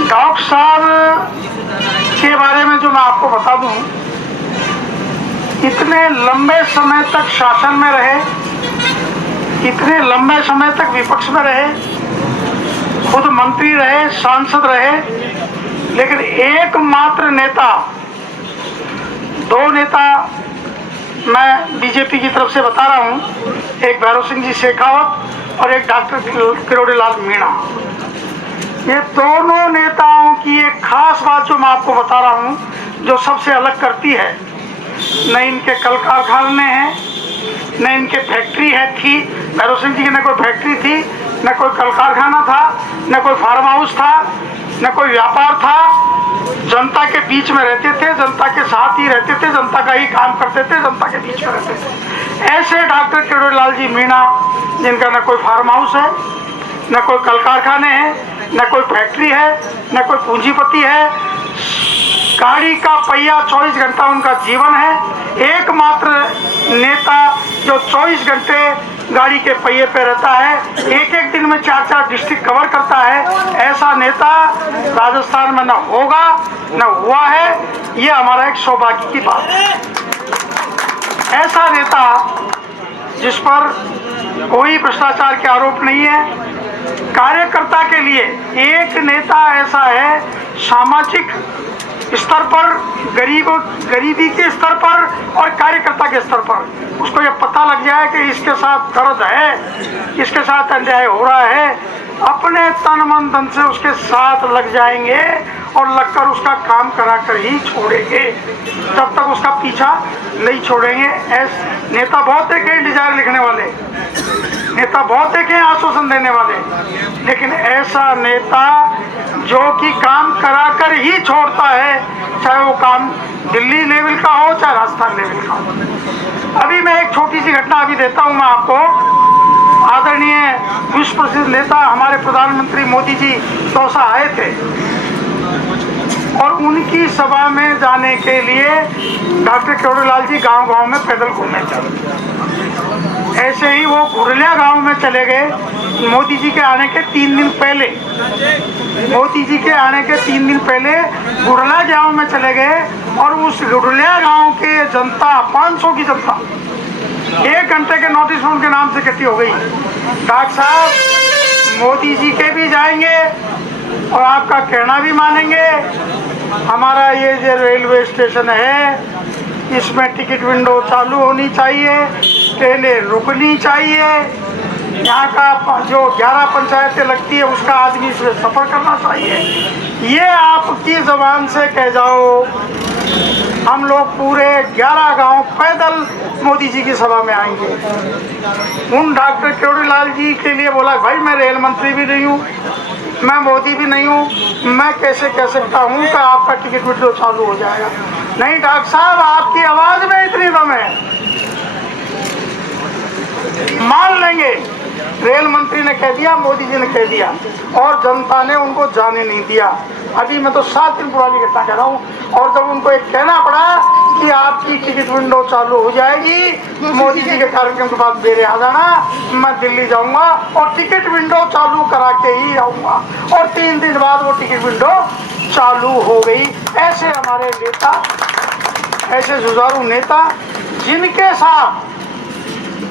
डॉक्टर साहब के बारे में जो मैं आपको बता दूं, इतने लंबे समय तक शासन में रहे, इतने लंबे समय तक विपक्ष में रहे, खुद मंत्री रहे, सांसद रहे, लेकिन एकमात्र नेता, 2 नेता मैं बीजेपी की तरफ से बता रहा हूं, एक भैरव सिंह जी शेखावत और एक डॉक्टर किरोड़ीलाल मीणा। ये दोनों नेताओं की एक खास बात जो मैं आपको बता रहा हूं, जो सबसे अलग करती है, न इनके कल कारखाने हैं, न इनके फैक्ट्री है थी। भैरव सिंह जी की न कोई फैक्ट्री थी, न कोई कल कारखाना था, न कोई फार्म हाउस था, न कोई व्यापार था, जनता के बीच में रहते थे, जनता के साथ ही रहते थे, जनता का ही काम करते थे, जनता के बीच में रहते थे। ऐसे डॉक्टर किरोड़ीलाल जी मीणा, जिनका न कोई फार्म हाउस है, न कोई कल कारखाने हैं, न कोई फैक्ट्री है, न कोई पूंजीपति है, गाड़ी का पहिया 24 घंटा उनका जीवन है। एकमात्र नेता जो 24 घंटे गाड़ी के पहिए पे रहता है, एक एक दिन में 4-4 डिस्ट्रिक्ट कवर करता है, ऐसा नेता राजस्थान में न होगा, न हुआ है। ये हमारा एक सौभाग्य की बात है। ऐसा नेता जिस पर कोई भ्रष्टाचार के आरोप नहीं है, कार्यकर्ता के लिए एक नेता ऐसा है, सामाजिक स्तर पर, गरीबी के स्तर पर और कार्यकर्ता के स्तर पर उसको ये पता लग जाए कि इसके साथ दर्द है, इसके साथ अन्याय हो रहा है, अपने तन मन धन से उसके साथ लग जाएंगे और लगकर उसका काम करा कर ही छोड़ेंगे, जब तक उसका पीछा नहीं छोड़ेंगे। ऐसे नेता बहुत है के डिजायर लिखने वाले, नेता बहुत है के आश्वासन देने वाले, लेकिन ऐसा नेता जो कि काम कराकर ही छोड़ता है, चाहे वो काम दिल्ली लेवल का हो चाहे राजस्थान लेवल का हो। अभी मैं एक छोटी सी घटना अभी देता हूँ मैं आपको। आदरणीय विश्व प्रसिद्ध नेता हमारे प्रधानमंत्री मोदी जी दौसा आए थे और उनकी सभा में जाने के लिए डॉक्टर किरोड़ीलाल जी गांव-गांव में पैदल घूमने चले। ऐसे ही वो घुरलिया गांव में चले गए मोदी जी के आने के 3 दिन पहले। मोदी जी के आने के 3 दिन पहले घुरलिया गांव में चले गए और उस घुरलिया गांव के जनता 500 की जनता 1 घंटे के नोटिस में उनके नाम से इकट्ठी हो गई। डॉक्टर साहब मोदी जी के भी जाएंगे और आपका कहना भी मानेंगे। हमारा ये जो रेलवे स्टेशन है इसमें टिकट विंडो चालू होनी चाहिए, ट्रेनें रुकनी चाहिए, यहाँ का जो 11 पंचायतें लगती है उसका आदमी इसमें सफर करना चाहिए। ये आपकी जबान से कह जाओ, हम लोग पूरे 11 गांव पैदल मोदी जी की सभा में आएंगे। उन डॉक्टर किरोड़ीलाल जी के लिए बोला, भाई मैं रेल मंत्री भी नहीं हूँ, मैं मोदी भी नहीं हूँ, मैं कैसे कह सकता हूँ कि आपका टिकट विंडो चालू हो जाएगा। नहीं डॉक्टर साहब, आपकी आवाज में इतनी दम है, मान लेंगे। रेल मंत्री ने कह दिया, मोदी जी ने कह दिया और जनता ने उनको जाने नहीं दिया। अभी मैं तो 7 दिन पुरानी घटना कह रहा हूँ। और जब उनको एक कहना पड़ा कि आपकी टिकट विंडो चालू हो जाएगी, मोदी जी के कार्यक्रम के बाद मेरे आ जाना, मैं दिल्ली जाऊंगा और टिकट विंडो चालू करा के ही आऊंगा। और 3 दिन बाद वो टिकट विंडो चालू हो गई। ऐसे हमारे नेता, ऐसे जुझारू नेता जिनके साथ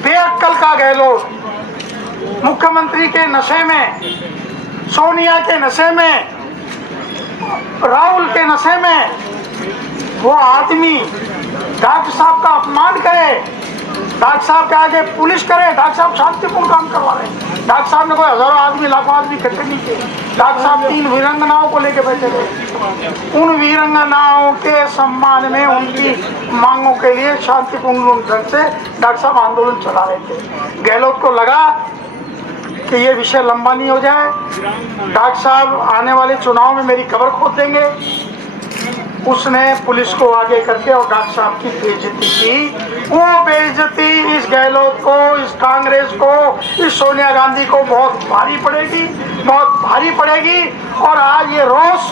बेअक्कल का गहलोत, मुख्यमंत्री के नशे में, सोनिया के नशे में, राहुल के नशे में वो आदमी डॉक्टर साहब का अपमान करे, डॉक्टर साहब के आगे पुलिस करे। डॉक्टर साहब शांतिपूर्ण काम करवा रहे हैं। डॉक्टर साहब ने कोई हजारों आदमी, लाखों आदमी इकट्ठे नहीं किए। डॉक्टर साहब 3 वीरांगनाओं को लेके बैठे थे। उन वीरांगनाओं के सम्मान में, उनकी मांगों के लिए शांतिपूर्ण ढंग से डॉक्टर साहब आंदोलन चला रहे थे। गहलोत को लगा कि ये विषय लंबा नहीं हो जाए, डॉक्टर साहब आने वाले चुनाव में मेरी कबर खोद देंगे। उसने पुलिस को आगे करके और डॉक्टर साहब की बेइज्जती की। वो बेइज्जती इस गहलोत को, इस कांग्रेस को, इस सोनिया गांधी को बहुत भारी पड़ेगी, बहुत भारी पड़ेगी। और आज ये रोष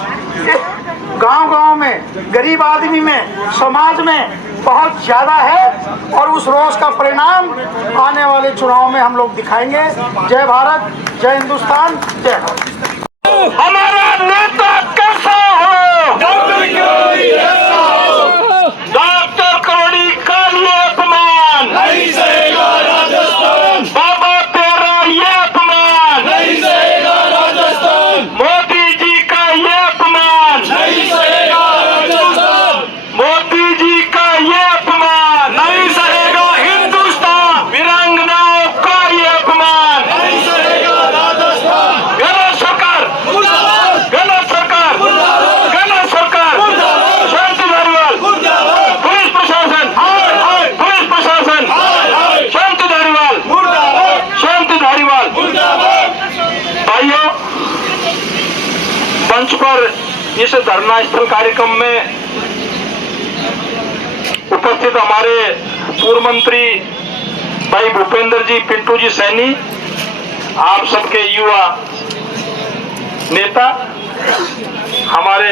गांव-गांव में, गरीब आदमी में, समाज में बहुत ज्यादा है और उस रोष का परिणाम आने वाले चुनाव में हम लोग दिखाएंगे। जय भारत, जय हिंदुस्तान, जय भारत। हमारा नेता कैसा हो? डॉक्टर किरोड़ी कैसा हो? डॉक्टर किरोड़ी का ये अपमान नहीं सहेगा राजस्थान। बाबा तेरा ये अपमान नहीं सहेगा राजस्थान। मोदी जी का ये अपमान नहीं सहेगा राजस्थान। मोदी जी का ये अपमान नहीं सहेगा हिंदुस्तान। वीरांगनाओं का ये अपमान नहीं सहेगा राजस्थान। गलत सरकार, गलत सरकार, गलत सरकार। शांति धारीवाल, पुलिस प्रशासन, पुलिस प्रशासन, शांति धारीवाल, शांति धारीवाल। भाइयों, मंच पर इस धरना स्थल कार्यक्रम में उपस्थित हमारे पूर्व मंत्री भाई भूपेंद्र जी पिंटू जी सैनी, आप सबके युवा नेता, हमारे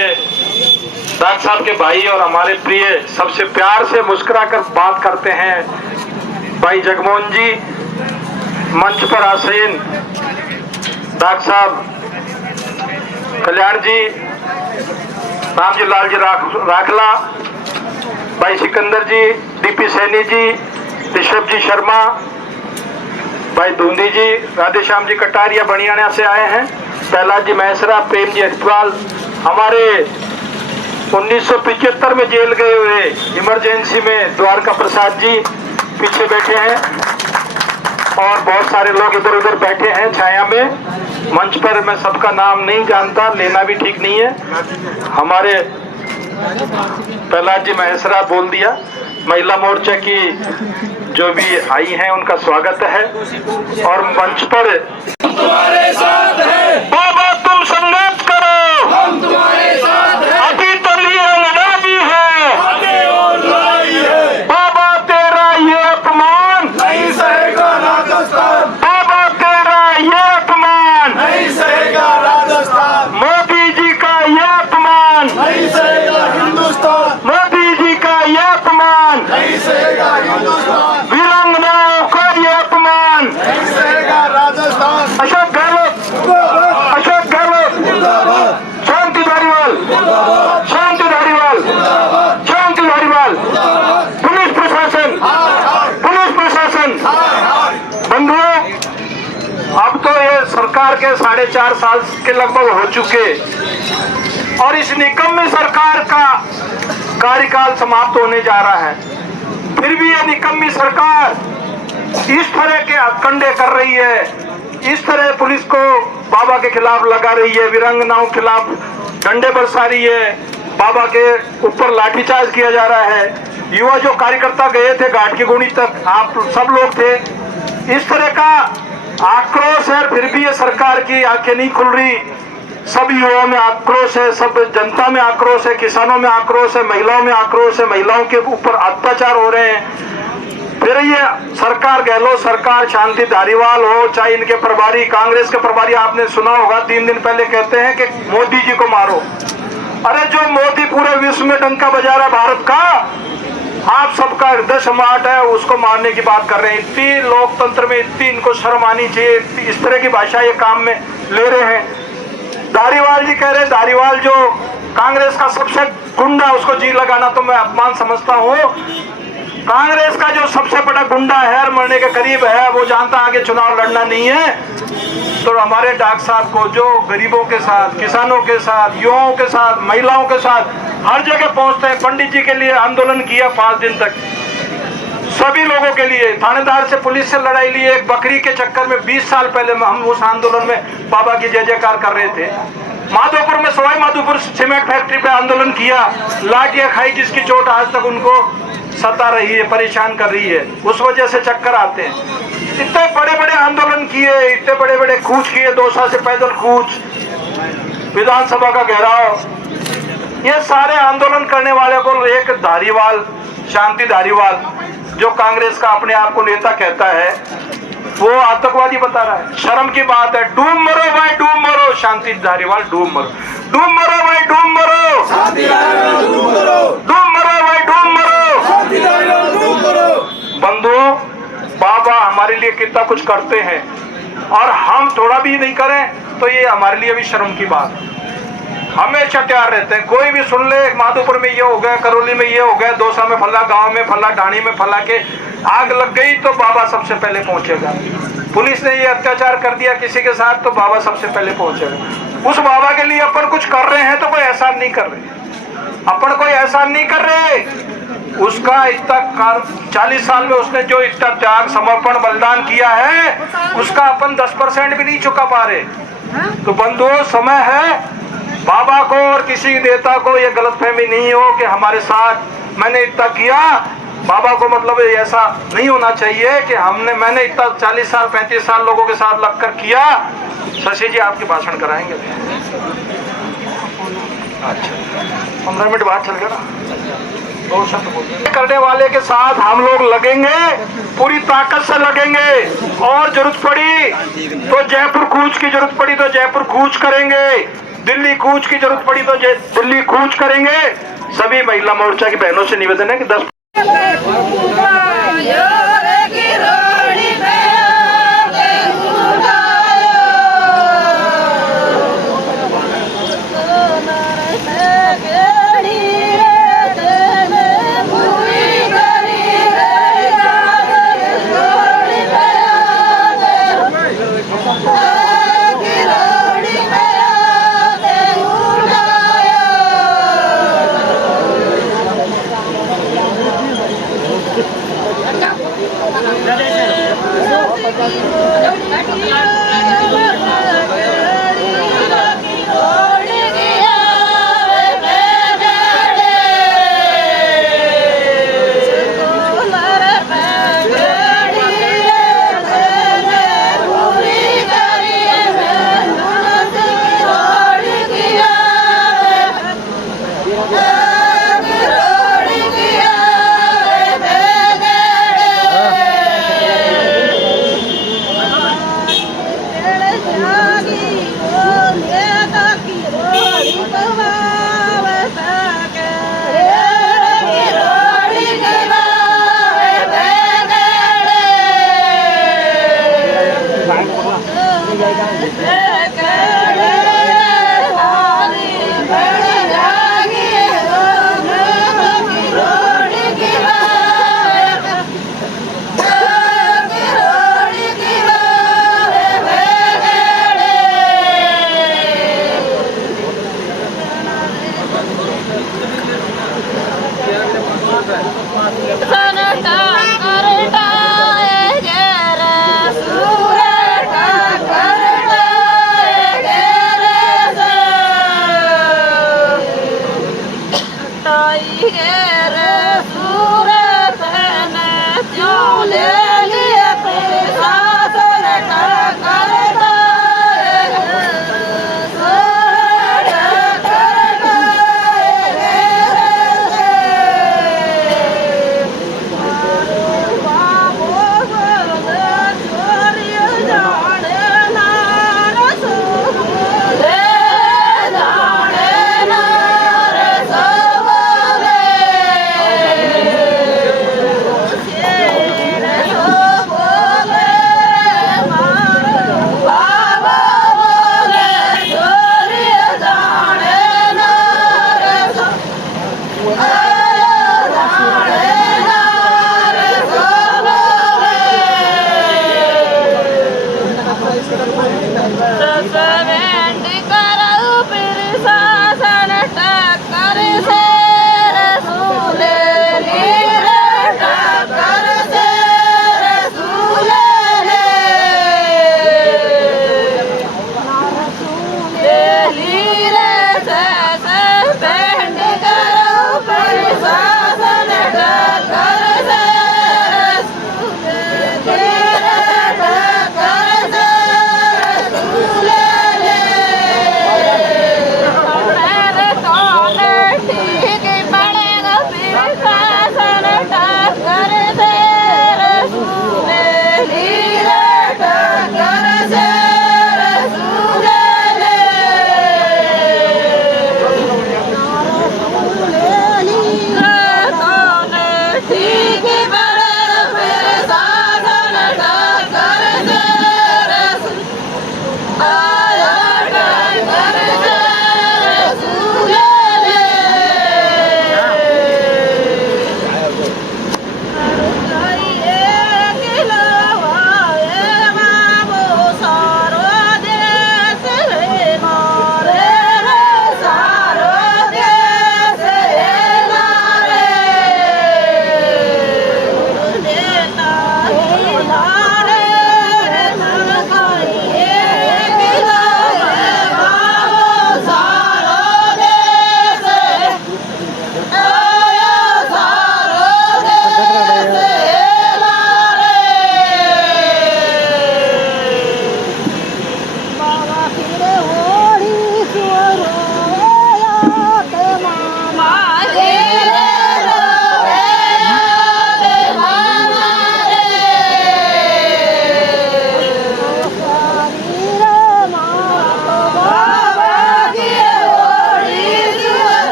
डॉक्टर साहब के भाई और हमारे प्रिय, सबसे प्यार से मुस्कुराकर बात करते हैं भाई जगमोहन जी, मंच पर आसीन डॉक्टर साहब कल्याण जी, रामजी लाल जी राखला, भाई सिकंदर जी, डीपी सैनी जी, ऋषभ जी शर्मा, भाई धुंधी जी, राधेश्याम जी कटारिया बनियाना से आए हैं, प्रहलाद जी महेश्वरा, प्रेम जी हरिद्वाल, हमारे 1975 में जेल गए हुए इमरजेंसी में द्वारका प्रसाद जी पीछे बैठे हैं, और बहुत सारे लोग इधर उधर बैठे हैं छाया में। मंच पर मैं सबका नाम नहीं जानता, लेना भी ठीक नहीं है। हमारे प्रहलाद जी महेश्वरा बोल दिया। महिला मोर्चा की जो भी आई हैं उनका स्वागत है। और मंच पर तुम्हारे साथ है, बाबा तुम संघर्ष करो, हम तुम्हारे साथ है, अभी तो लड़ाई है, आगे और लड़ाई है, बाबा तेरा ये अपमान, नहीं सहेगा राजस्थान, बाबा तेरा ये अपमान, नहीं सहेगा राजस्थान, मोदी जी का ये अपमान, नहीं सहेगा हिंदुस्तान, मोदी जी का ये अपमान, नहीं सहेगा हिंदुस्तान, वीरांगनाओं का ये अपमान। नहीं सहेगा राजस्थान। अशोक गहलोत, अशोक गहलोत, शांति धारीवाल, शांति धारीवाल, शांति धारीवाल, पुलिस प्रशासन, पुलिस प्रशासन। बंधुओं, अब तो ये सरकार के 4.5 साल के लगभग हो चुके, और इस निकम्मी सरकार का कार्यकाल समाप्त होने जा रहा है। फिर भी ये निकम्मी सरकार इस तरह के हथकंडे कर रही है, इस तरह पुलिस को बाबा के खिलाफ लगा रही है, वीरांगनाओं के खिलाफ डंडे बरसा रही है, बाबा के ऊपर लाठीचार्ज किया जा रहा है। युवा जो कार्यकर्ता गए थे घाट की गोनी तक, आप सब लोग थे। इस तरह का आक्रोश है, फिर भी ये सरकार की आंखें नहीं खुल रही। सब युवाओं में आक्रोश है, सब जनता में आक्रोश है, किसानों में आक्रोश है, महिलाओं में आक्रोश है, महिलाओं के ऊपर अत्याचार हो रहे हैं। फिर ये सरकार, गहलोत सरकार, शांति धारीवाल हो, चाहे इनके प्रभारी, कांग्रेस के प्रभारी, आपने सुना होगा 3 दिन पहले कहते हैं कि मोदी जी को मारो। अरे जो मोदी पूरे विश्व में डंका बजा रहा है भारत का, आप सबका हृदय सम्राट है, उसको मारने की बात कर रहे हैं। इतनी लोकतंत्र में इतनी इनको शर्म आनी चाहिए, इस तरह की भाषा ये काम में ले रहे हैं। धारीवाल जी कह रहे हैं, धारीवाल जो कांग्रेस का सबसे गुंडा, उसको जी लगाना तो मैं अपमान समझता हूँ। कांग्रेस का जो सबसे बड़ा गुंडा है, मरने के करीब है, वो जानता आगे चुनाव लड़ना नहीं है। तो हमारे डॉक्टर साहब को जो गरीबों के साथ, किसानों के साथ, युवाओं के साथ, महिलाओं के साथ हर जगह पहुंचते हैं। पंडित जी के लिए आंदोलन किया 5 दिन तक, सभी लोगों के लिए, थानेदार से, पुलिस से लड़ाई ली। एक बकरी के चक्कर में 20 साल पहले हम उस आंदोलन में बाबा की जय जयकार कर रहे थे। माधोपुर में, सवाई माधोपुर सीमेंट फैक्ट्री पे आंदोलन किया, लाठियां खाई, जिसकी चोट आज तक उनको सता रही है, परेशान कर रही है, उस वजह से चक्कर आते हैं। इतने बड़े बड़े आंदोलन किए, इतने बड़े बड़े कूच किए, 2 साल से पैदल कूच, विधानसभा का घेराव, ये सारे आंदोलन करने वाले को एक धारीवाल, शांति धारीवाल, जो कांग्रेस का अपने आप को नेता कहता है, वो आतंकवादी बता रहा है। शर्म की बात है। डूब मरो भाई, डूब मरो, शांति धारीवाल, डूब मरो, डूब मरो भाई, डूब मरो, शांति धारीवाल डूब मरो, डूब मरो भाई, डूब मरो, शांति धारीवाल डूब मरो। बंधुओं, बाबा हमारे लिए कितना कुछ करते हैं, और हम थोड़ा भी नहीं करें तो ये हमारे लिए भी शर्म की बात है। हमेशा तैयार रहते हैं, कोई भी सुन ले, माधोपुर में ये हो गया, करौली में ये हो गया, दौसा में, फला गांव में, फला ढाणी में, फला के आग लग गई तो बाबा सबसे पहले पहुंचेगा। पुलिस ने ये अत्याचार कर दिया किसी के साथ तो बाबा सबसे पहले पहुंचेगा। उस बाबा के लिए अपन कुछ कर रहे हैं तो कोई एहसान नहीं कर रहे, अपन कोई एहसान नहीं कर रहे। उसका इतना 40 साल में उसने जो इतना त्याग, समर्पण, बलिदान किया है, उसका अपन 10% भी नहीं चुका पा रहे। तो बंधुओं, समय है बाबा को और किसी नेता को ये गलतफहमी नहीं हो कि हमारे साथ मैंने इतना किया, बाबा को मतलब ऐसा नहीं होना चाहिए कि मैंने इतना 40 साल 35 साल लोगों के साथ लगकर किया। शशि जी आपके भाषण कराएंगे। 15 मिनट बाद चल गया ना, 2 शब्द बोलिए। करने वाले के साथ हम लोग लगेंगे, पूरी ताकत से लगेंगे, और जरूरत पड़ी तो जयपुर कूच की जरूरत पड़ी तो जयपुर कूच करेंगे, दिल्ली कूच की जरूरत पड़ी तो दिल्ली कूच करेंगे। सभी महिला मोर्चा की बहनों से निवेदन है कि 10 Yeah.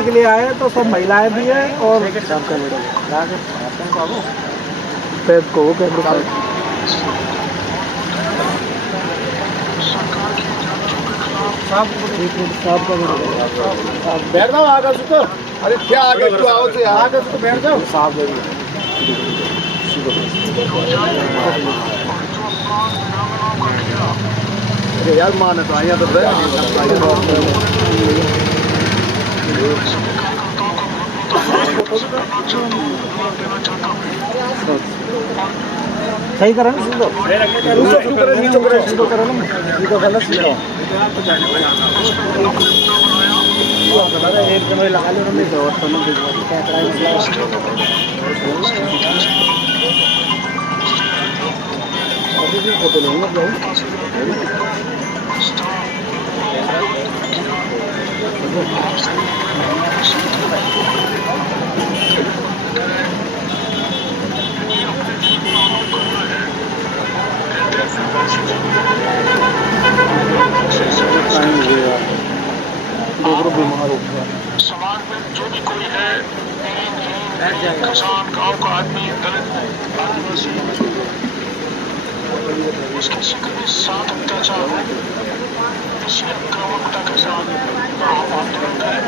के लिए आए तो सब महिलाएं भी है और बैठ जाओ आगे से तो अरे क्या आगे क्यों आओ से आगे से तो बैठ जाओ साफ यार माने तो आया तो सही करो ना सीधो सीधो करो ना सीधो गलत सीधो एक कैमरे लगा लो नहीं तो और ना अभी भी फोटो लूंगा बीमार हो गया समाज में जो भी कोई है, किसान, गांव का आदमी, दलित, आदिवासी, उसके किसी के साथ अत्याचार हो, किसी आक्रामकता के साथ आंदोलन करें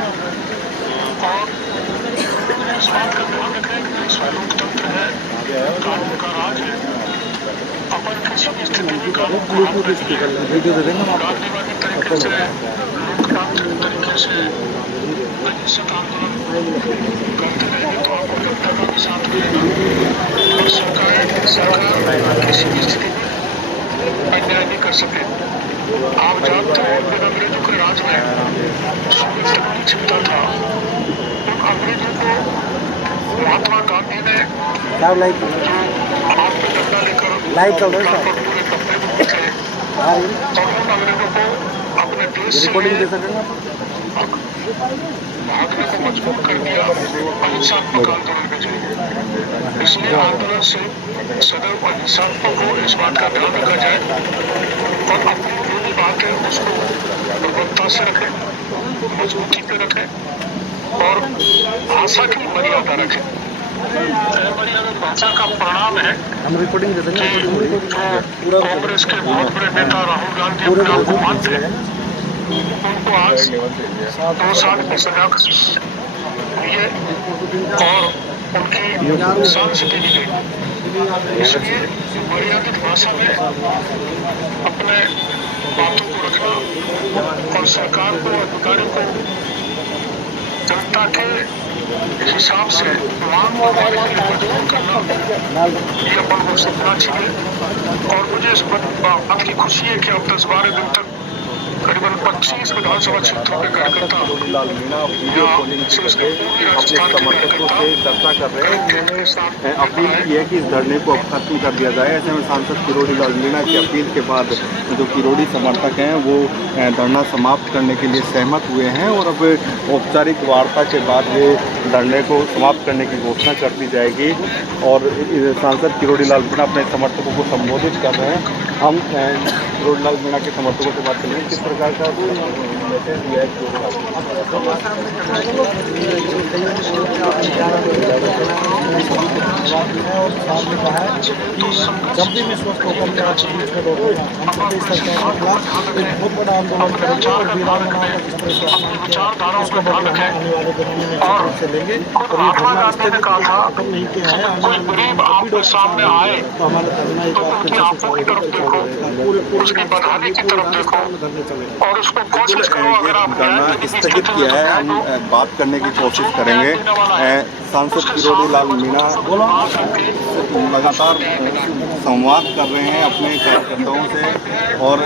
और इस बात का ध्यान रखें कि देश में लोकतंत्र है, कानून का राज है। अपन किसी भी स्थिति में कानून को गांधीवादी तरीके से, लोकतांत्रिक तरीके से अहिंसक आंदोलन करते रहेंगे तो आपको जनता का भी साथ मिलेगा और सरकार किसी भी स्थिति में अन्याय नहीं कर सके। आप जानते हैं जब अंग्रेजों के राज में सूरज तक की छिपता था, उन अंग्रेजों को महात्मा गांधी ने हाथ में डंडा लेकर पूरे कपड़े में थे और उन अंग्रेजों को अपने देश से भागने को मजबूर कर दिया अहिंसात्मक आंदोलन के जरिए। इसलिए आंदोलन से सदैव अहिंसात्मक हो, इस बात का ध्यान रखा जाए और अपनी जो भी बात है उसको प्रबलता से रखें, मजबूती पे रखें और भाषा की मर्यादा रखें। मर्यादा भाषा का परिणाम है कि जो कांग्रेस के बहुत बड़े नेता राहुल गांधी अपने आप को मानते हैं, उनको आज 2 साल की सजा हुई है और उनकी सांसदी भी गई। इसलिए मर्यादित भाषा में अपने बातों को रखना और सरकार को, अधिकारियों को जनता के हिसाब से मांग करने के लिए मजबूर करना, ये अपन को सीखना चाहिए। और मुझे इस बात की खुशी है कि अब 10-12 दिन तक करीबन 25 विधानसभा क्षेत्रों के कार्यकर्ता चर्चा कर रहे हैं। उन्होंने अपील की है कि इस धरने को अब खत्म कर दिया जाए। ऐसे में सांसद किरोड़ी लाल मीणा की अपील के बाद जो किरोड़ी समर्थक हैं वो धरना समाप्त करने के लिए सहमत हुए हैं और अब औपचारिक वार्ता के बाद ये धरने को समाप्त करने की घोषणा कर दी जाएगी। और सांसद किरोड़ी लाल मीणा अपने समर्थकों को संबोधित कर रहे हैं। हम किरोड़ी लाल मीणा के समर्थकों से बात करेंगे किस प्रकार का मैसेज दिया जब भी मैं स्वस्थ होकर मेरा सरकार के खिलाफ एक बहुत बड़ा आंदोलन करेंगे और वीरांगनाओं का जिस तरह से अपमान किया उसको बदला आने वाले दिनों में निश्चित से लेंगे। और ये धरना इस तरह का खत्म नहीं किया है, आने वाले सामने आए तो हमारा धरना एक उसकी बढ़ाने की तरफ देखो और उसको कोशिश करो। अगर आप धरना स्थगित किया है, हम बात करने की कोशिश करेंगे। सांसद किरोड़ी लाल मीणा लगातार संवाद कर रहे हैं अपने कार्यकर्ताओं से और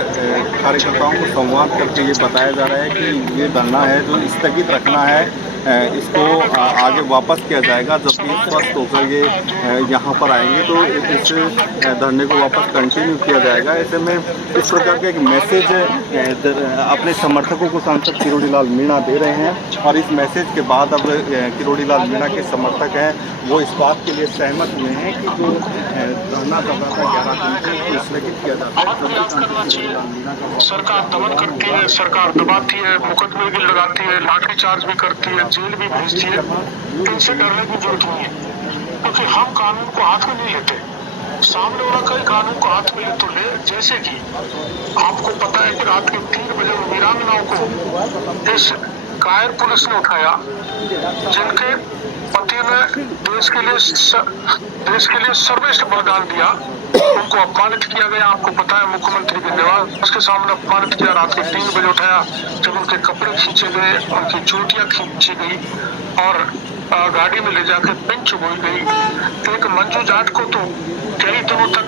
कार्यकर्ताओं को संवाद करके ये बताया जा रहा है कि ये धरना है जो स्थगित रखना है इसको आगे वापस किया जाएगा। जब भी स्वस्थ होकर ये यहाँ पर आएंगे तो इस धरने को वापस कंटिन्यू किया जाएगा। ऐसे में इस प्रकार का एक मैसेज अपने समर्थकों को सांसद किरोड़ी लाल मीणा दे रहे हैं और इस मैसेज के बाद अब किरोड़ी लाल मीणा के समर्थक हैं वो इस बात के लिए सहमत हुए हैं कि जो धरना चल रहा था 11 दिन से स्थगित किया जाता है। सरकार दमन करती है, सरकार दबाती है, मुकदमे भी लगाती है, लाठीचार्ज भी करती है, जेल भी भेजती है। इनसे डरने की जरूरत नहीं है, क्योंकि हम कानून को हाथ में नहीं लेते। सामने वाला कई कानून को हाथ में ले तो ले। जैसे कि आपको पता है कि रात के 3 बजे वीरांगनाओं को इस कायर पुलिस ने उठाया जिनके पति ने देश के लिए सर्वश्रेष्ठ बलिदान दिया। उनको अपमानित किया गया। आपको पता है मुख्यमंत्री के निवास उसके सामने अपमानित किया। रात के 3 बजे उठाया, जब उनके कपड़े खींचे गए, उनकी चोटियां खींची गई और गाड़ी में ले जाकर पिंच बोई गई। एक मंजू जाट को तो कई दिनों तक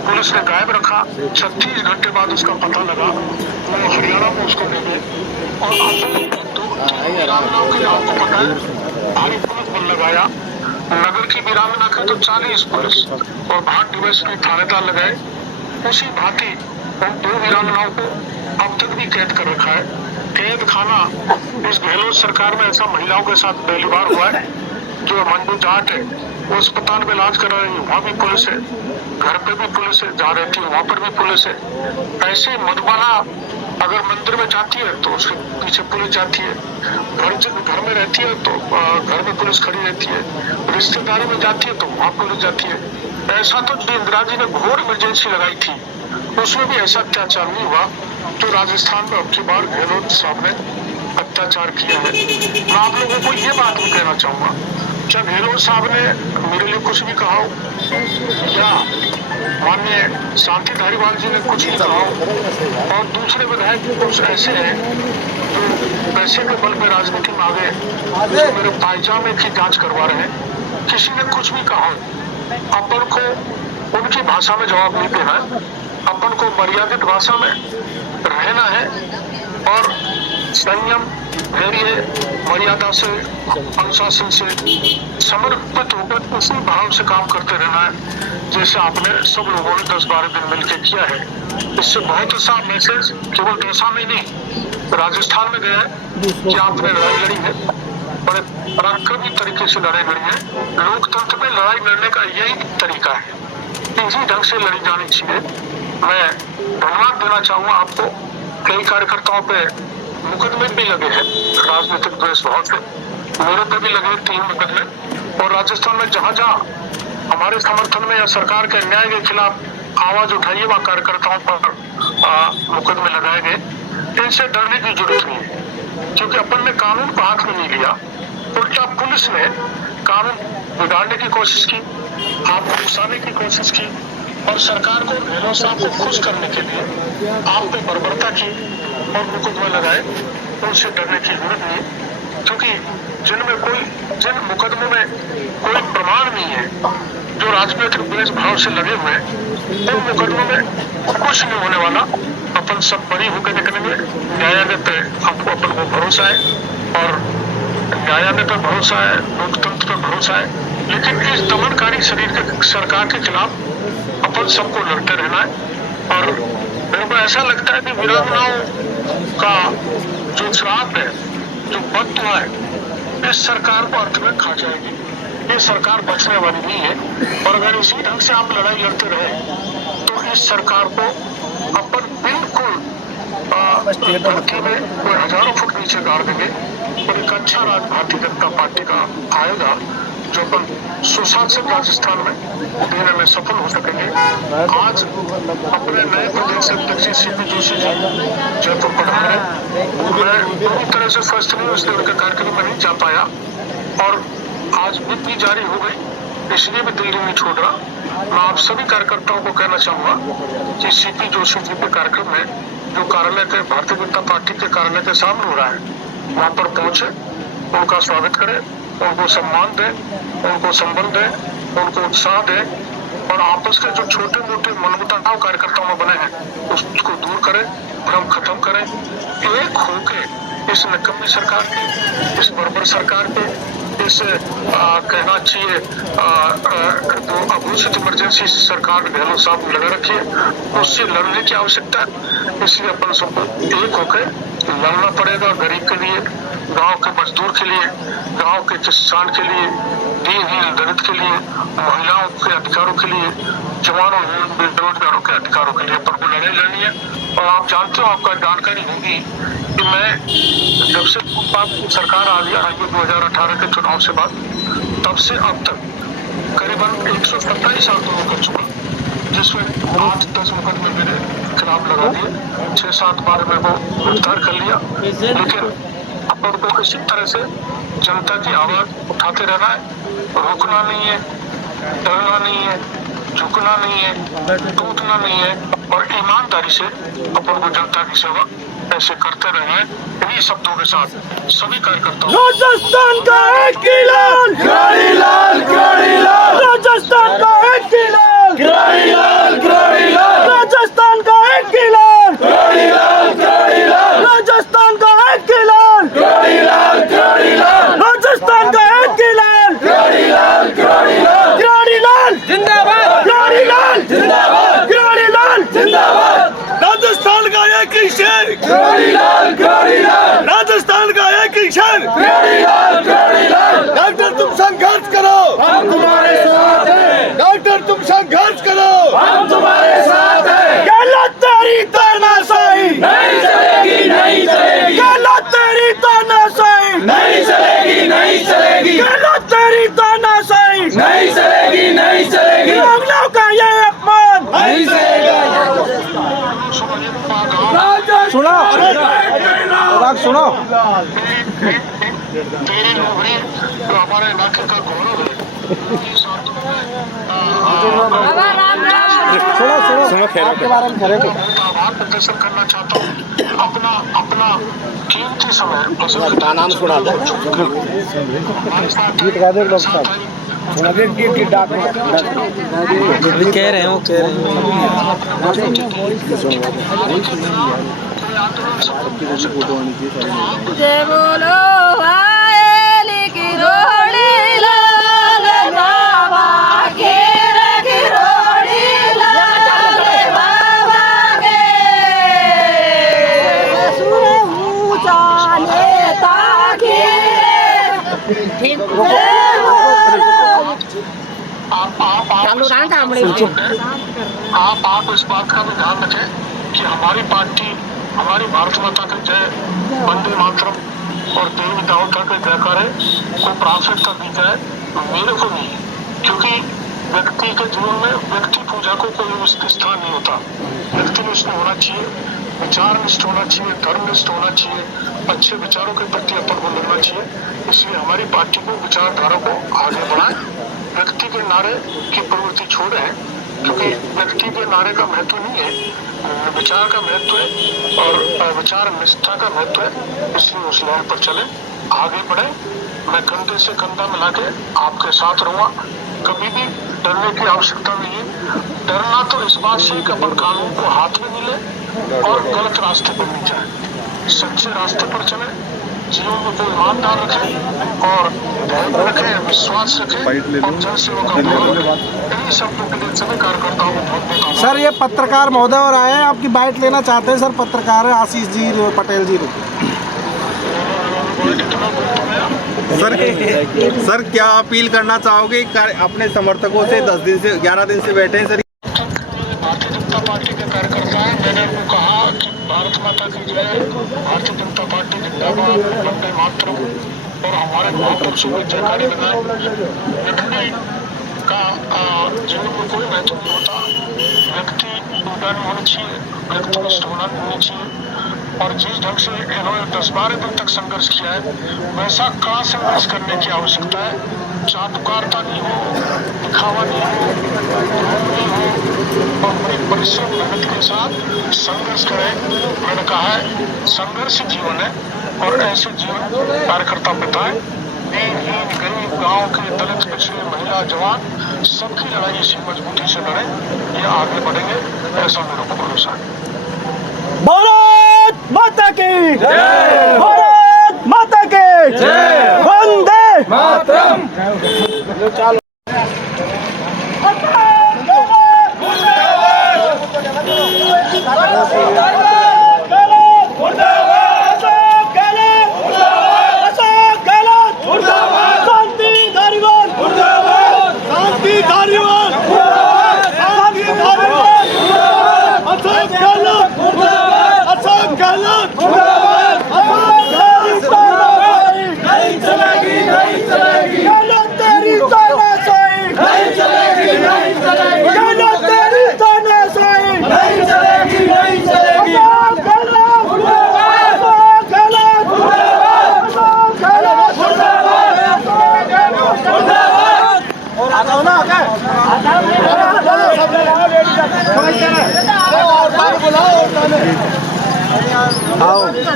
पुलिस ने गायब रखा। 36 घंटे बाद उसका पता लगा, वो हरियाणा में उसको ले गए। और आपको पता है भारी पुलिस बल लगाया। नगर की वीरांगना के तो 40 पुलिस और भाट दिवस के थानेदार लगाए। उसी भांति उन 2 वीरांगनाओं को अब तक भी कैद कर रखा है। कैद खाना इस गहलोत सरकार में ऐसा महिलाओं के साथ पहली बार हुआ है। जो मंजू जाट है वो अस्पताल में इलाज करा रही है, वहाँ भी पुलिस है। घर पे भी पुलिस है, जहाँ रहती है वहाँ पर भी पुलिस है। ऐसे मधुबाला अगर मंदिर में जाती है तो उसके पीछे पुलिस जाती है। घर में रहती है तो घर में पुलिस खड़ी रहती है। रिश्तेदारी में जाती है तो वहाँ पुलिस जाती है। ऐसा तो जो इंदिरा जी ने घोर इमरजेंसी लगाई थी उसमें भी ऐसा अत्याचार नहीं हुआ जो राजस्थान में अब की बार गहलोत साहब ने अत्याचार किया है। मैं आप लोगों को ये बात भी कहना चाहूंगा, जब गहलोत साहब ने मेरे लिए कुछ भी कहा या माननीय शांति धारीवाल जी ने कुछ भी कहा और दूसरे विधायक कुछ ऐसे हैं जो पैसे के बल पे राजनीति में आ गए, जो मेरे पायजामे की जांच करवा रहे हैं। किसी ने कुछ भी कहा, अपन को उनकी भाषा में जवाब नहीं देना है। अपन को मर्यादित भाषा में रहना है और संयम, धैर्य, मर्यादा से, अनुशासन से समर्पित होकर उसी भाव से काम करते रहना है जैसे आपने सब लोगों ने 10-12 दिन मिलकर किया है। इससे बहुत सा मैसेज केवल दशा में नहीं राजस्थान में गया है कि आपने लड़ाई लड़ी है, बड़े पराक्रमी तरीके से लड़ाई लड़ी है। लोकतंत्र में लड़ाई लड़ने का यही तरीका है, इसी ढंग से लड़ी जानी चाहिए। मैं धन्यवाद देना चाहूंगा आपको। कई कार्यकर्ताओं पे मुकदमे भी लगे हैं, राजनीतिक द्वेष बहुत से, मेरे पे भी लगे 3 मुकदमे। और राजस्थान में जहाँ जहाँ हमारे समर्थन में या सरकार के अन्याय के खिलाफ आवाज उठाइए वहाँ कार्यकर्ताओं पर मुकदमे लगाए गए। इनसे डरने की जरूरत नहीं है, क्योंकि अपन ने कानून को हाथ में नहीं लिया। उल्टा पुलिस ने कानून बिगाड़ने की कोशिश की, आपको उकसाने की कोशिश की और सरकार को गहलोत साहब को खुश करने के लिए आप पे बर्बरता की और मुकदमे लगाए। उनसे डरने की जरूरत नहीं, क्योंकि जिन मुकदमों में कोई प्रमाण नहीं है, जो राजनीतिक द्वेष भाव से लगे हुए हैं, उन मुकदमों में कुछ नहीं होने वाला। अपन सब बड़ी होकर निकलेंगे। न्यायालय पे हमको अपन को भरोसा है और न्यायालय पे भरोसा है, लोकतंत्र पे भरोसा है। लेकिन इस दमनकारी सरकार के खिलाफ अपन सबको लड़ते रहना है। और मेरे को ऐसा लगता है कि वीरांगनाओं का जो श्राप है, जो बददुआ है, इस सरकार को अंत में खा जाएगी। ये सरकार बचने वाली नहीं है। और अगर इसी ढंग से आप लड़ाई लड़ते रहे तो इस सरकार को अपन बिल्कुल धरती में कोई हजारों फुट नीचे गाड़ देंगे और एक अच्छा राज भारतीय जनता पार्टी का आएगा जो अपन सुशासन राजस्थान में देने में सफल हो सकेंगे। आज अपने नए प्रदेश अध्यक्ष सीपी जोशी जी जयपुर पधार है। मैं पूरी तरह से स्वस्थ नहीं हूँ, इसलिए उनके कार्यक्रम में नहीं जा पाया और आज बुध भी जारी हो गई, इसलिए भी दिल्ली नहीं छोड़ रहा। मैं आप सभी कार्यकर्ताओं को कहना चाहूंगा कि सीपी जोशी जी के कार्यक्रम में जो कार्यालय के भारतीय जनता पार्टी के कार्यालय के सामने हो रहा है, वहाँ पर पहुंचे, उनका स्वागत करें, उनको सम्मान दें, उनको संबल दें, उनको उत्साह दें और आपस के जो छोटे मोटे मनमुटाव कार्यकर्ताओं में बने हैं उसको दूर करें, भ्रम खत्म करें, एक होके इस नकम्मी सरकार पे, इस बर्बर सरकार पे, इस कहना चाहिए तो अघोषित इमरजेंसी सरकार गहलोत साहब ने लगा रखी है, उससे लड़ने की आवश्यकता है। इसलिए अपन सबको एक होकर लड़ना पड़ेगा, गरीब के लिए, गांव के मजदूर के लिए, गांव के किसान के लिए, दीनहीन दलित के लिए, महिलाओं के अधिकारों के लिए, जवानों बेरोजगारों के अधिकारों के लिए अपन को लड़ाई लड़नी है। और आप जानते हो, आपका जानकारी होगी कि मैं जब से सरकार आ गया है 2018 के चुनाव से बाद, तब से अब तक करीबन 127 साल तो कर चुका, जिसमें 8-10 मुकदमे मेरे खिलाफ लगा दिए, 6-7 बार मेरे को गिरफ्तार कर लिया। लेकिन अपन को इसी तरह से जनता की आवाज उठाते रहना है, रुकना नहीं है, डरना नहीं है, झुकना नहीं है, टूटना नहीं है, और ईमानदारी से अपन को जनता की सेवा ऐसे करते रहना है। इन्हीं शब्दों के साथ सभी कार्यकर्ताओं राजस्थान का एक किलान, राजस्थान का एक किलान, राजस्थान का एक किलान, राजस्थान का एक किलान, राजस्थान का एक किलान, गिराड़ीलाल जिंदाबाद, गिराड़ीलाल जिंदाबाद, गिराड़ीलाल जिंदाबाद। राजस्थान का एक ही शेर, राजस्थान का एक ही शेर, डॉक्टर तुम संघर्ष करो, हम तुम्हारे साथ हैं, डॉक्टर तुम संघर्ष करो, हम तुम्हारे साथ हैं। गलत तेरी तानाशाही नहीं चलेगी, नहीं चलेगी, गलत तेरी तानाशाही नहीं चलेगी, नहीं चलेगी, गलत तेरी तानाशाही नहीं चलेगी, नहीं चलेगी। हमलों का ये अपमान नहीं चलेगा। सुनो सुनो, तेरी नौकरी जो हमारे इलाके का गौरव है, आभार प्रदर्शन करना चाहता हूँ। अपना कीमती समय नाम सुना दो, कह रहे हो जय बोलो आएली की रोड़ी लाल बाबा के रोड़ी लाल बाबा के सुर ऊंचा नेता के आप इस बात का भी ध्यान रखें कि हमारी पार्टी, हमारी भारत माता की जय, वंदे मातरम और देवी दावता के जयकारे को प्राथमिकता दी जाए, मेरे को नहीं, क्योंकि व्यक्ति के जीवन में व्यक्ति पूजा को कोई स्थान नहीं होता। व्यक्तिनिष्ठ होना चाहिए, विचारनिष्ठ होना चाहिए, धर्मनिष्ठ होना चाहिए, अच्छे विचारों के प्रति अपन को लगना चाहिए। इसलिए हमारी पार्टी को विचारधारा को आगे बढ़ाएं, व्यक्ति के नारे की प्रवृत्ति छोड़े, क्योंकि व्यक्ति के नारे का महत्व नहीं है, विचार का महत्व है और विचार निष्ठा का महत्व है। इसलिए उस लाइन पर चले, आगे बढ़े। मैं कंधे से कंधा मिला के आपके साथ रहूंगा, कभी भी डरने की आवश्यकता नहीं है। डरना तो इस बात से कि अपन कानून को हाथ में मिले और गलत रास्ते पर नहीं जाए, सच्चे रास्ते पर चले, जीवन में कोई ईमानदार रखे और धैर्य रखे, विश्वास रखे और जन सेवा का इन्हीं शब्दों के लिए सभी कार्यकर्ताओं को बहुत सर ये पत्रकार महोदय और आए हैं, आपकी बाइट लेना चाहते हैं सर। पत्रकार है आशीष जी पटेल जी। सर क्या अपील करना चाहोगे अपने समर्थकों से? 10 दिन से 11 दिन से बैठे हैं सर। भारतीय जनता पार्टी के कार्यकर्ता हैं, मैंने उनको कहा कि भारत माता की जय, भारतीय जनता पार्टी जिंदाबाद, वंदे मातरम और हमारे मातरम से जयकारे लगाए। व्यक्ति का जीवन में कोई महत्व नहीं होता, व्यक्ति उदार होना चाहिए, व्यक्तिनिष्ठ होना चाहिए। और जिस ढंग से इन्होंने 10-12 दिन तक संघर्ष किया है, वैसा कड़ा संघर्ष करने की आवश्यकता है। चाटुकारता नहीं हो, दिखावा नहीं हो, और बड़ी परिश्रम मेहनत के साथ संघर्ष करें। मैंने कहा है संघर्ष जीवन है और ऐसे जीवन कार्यकर्ता बिताए। दीनहीन गरीब, गांव के दलित, पिछड़े, महिला, जवान, सबकी लड़ाई इसी मजबूती से लड़े, ये आगे बढ़ेंगे, ऐसा मेरे को भरोसा है। भारत माता की जय, भारत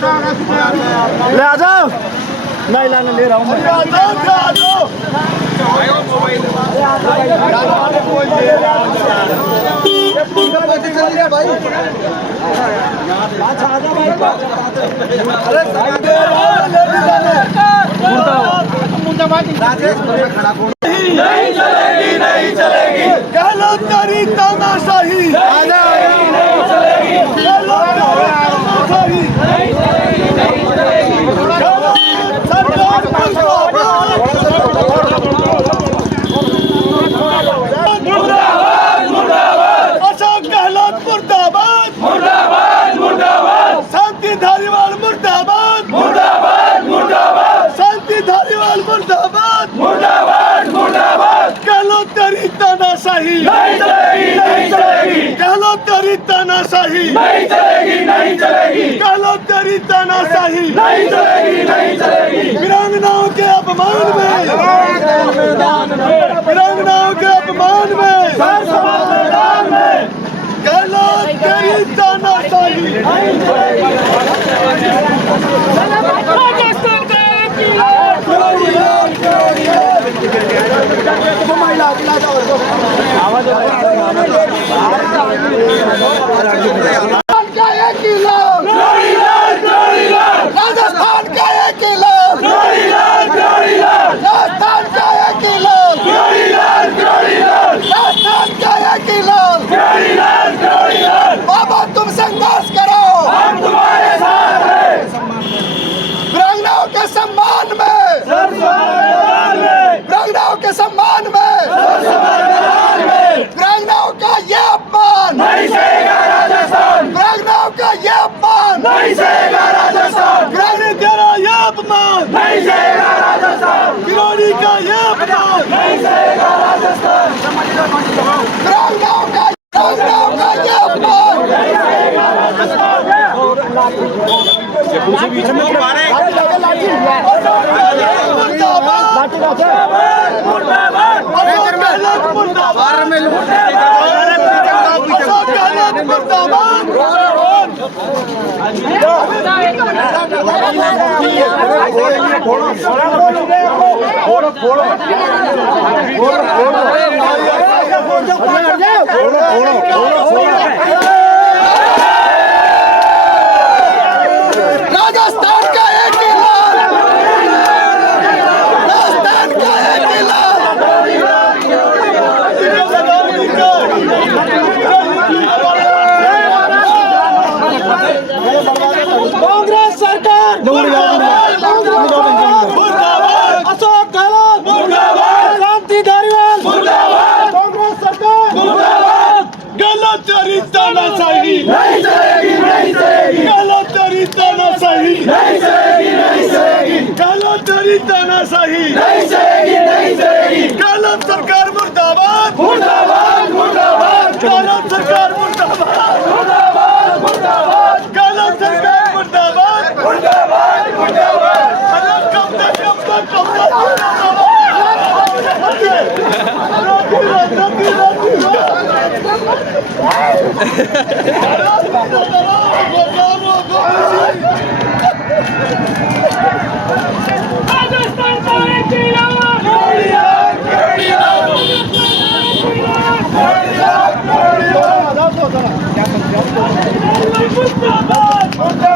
ले आ जाओ। नहीं लाने ले रहा हूँ मैं। नहीं चलेगी, नहीं चलेगी। गहलोत तेरी तानाशाही नहीं चलेगी, गहलोत तेरी तानाशाही नहीं चलेगी, नहीं चलेगी। सरकार मुर्दाबाद, मुर्दाबाद। अशोक गहलोत मुर्दाबाद, मुर्दाबाद, मुर्दाबाद। शांति धारीवाल मुर्दाबाद, मुर्दाबाद, मुर्दाबाद। शांति धारीवाल मुर्दाबाद, मुर्दाबाद, मुर्दाबाद। गहलोत तेरी तानाशाही नहीं चलेगी, नहीं चलेगी। गहलोत तेरी तानाशाही नहीं चलेगी, नहीं चलेगी। गहलोत तेरी तानाशाही नहीं चलेगी, नहीं चलेगी। वीरांगनाओं के अपमान में, वीरांगनाओं के अपमान में, मैदान में गहलोत तेरी तानाशाही नहीं चलेगी। राजस्थान का एक किलो, राजस्थान का एक किलो, राजस्थान का एक किलो। बाबा तुम संघर्ष करो, हम तुम्हारे साथ हैं। वीरांगनाओं के सम्मान में, वीरांगनाओं के सम्मान में, वीरांगनाओं का ये अपमान नहीं सहेगा राजस्थान। वीरांगनाओं का ये अपमान नहीं सहेगा राजस्थान। वीरांगनी तेरा ये अपमान नहीं सहेगा राजस्थान। वीरांगनी का ये अपमान नहीं सहेगा राजस्थान। वीरांगनाओं का ये अपमान नहीं सहेगा राजस्थान। बीच में मुर्दाबाद, मुर्दाबाद, अशोक गहलोत मुर्दाबाद, अशोक गहलोत मुर्दाबाद। राजस्थान का एक किला, राजस्थान का एक किला। कांग्रेस सरकार मुर्दाबाद, अशोक गहलोत मुर्दाबाद, शांति धारीवाल मुर्दाबाद, कांग्रेस सरकार मुर्दाबाद। गहलोत तेरी तानाशाही नहीं चलेगी, नहीं चलेगी। गहलोत तेरी तानाशाही नहीं चलेगी, नहीं चलेगी। गहलोत तेरी तानाशाही नहीं चलेगी, नहीं चलेगी। गहलोत सरकार मुर्दाबाद, मुर्दाबाद, मुर्दाबाद। गहलोत सरकार मुर्दाबाद, मुर्दाबाद, मुर्दाबाद। गहलोत सरकार मुर्दाबाद, मुर्दाबाद, मुर्दाबाद। कब तक, कब तक, कब तक राजस्थान का एक किला, मुर्दाबाद।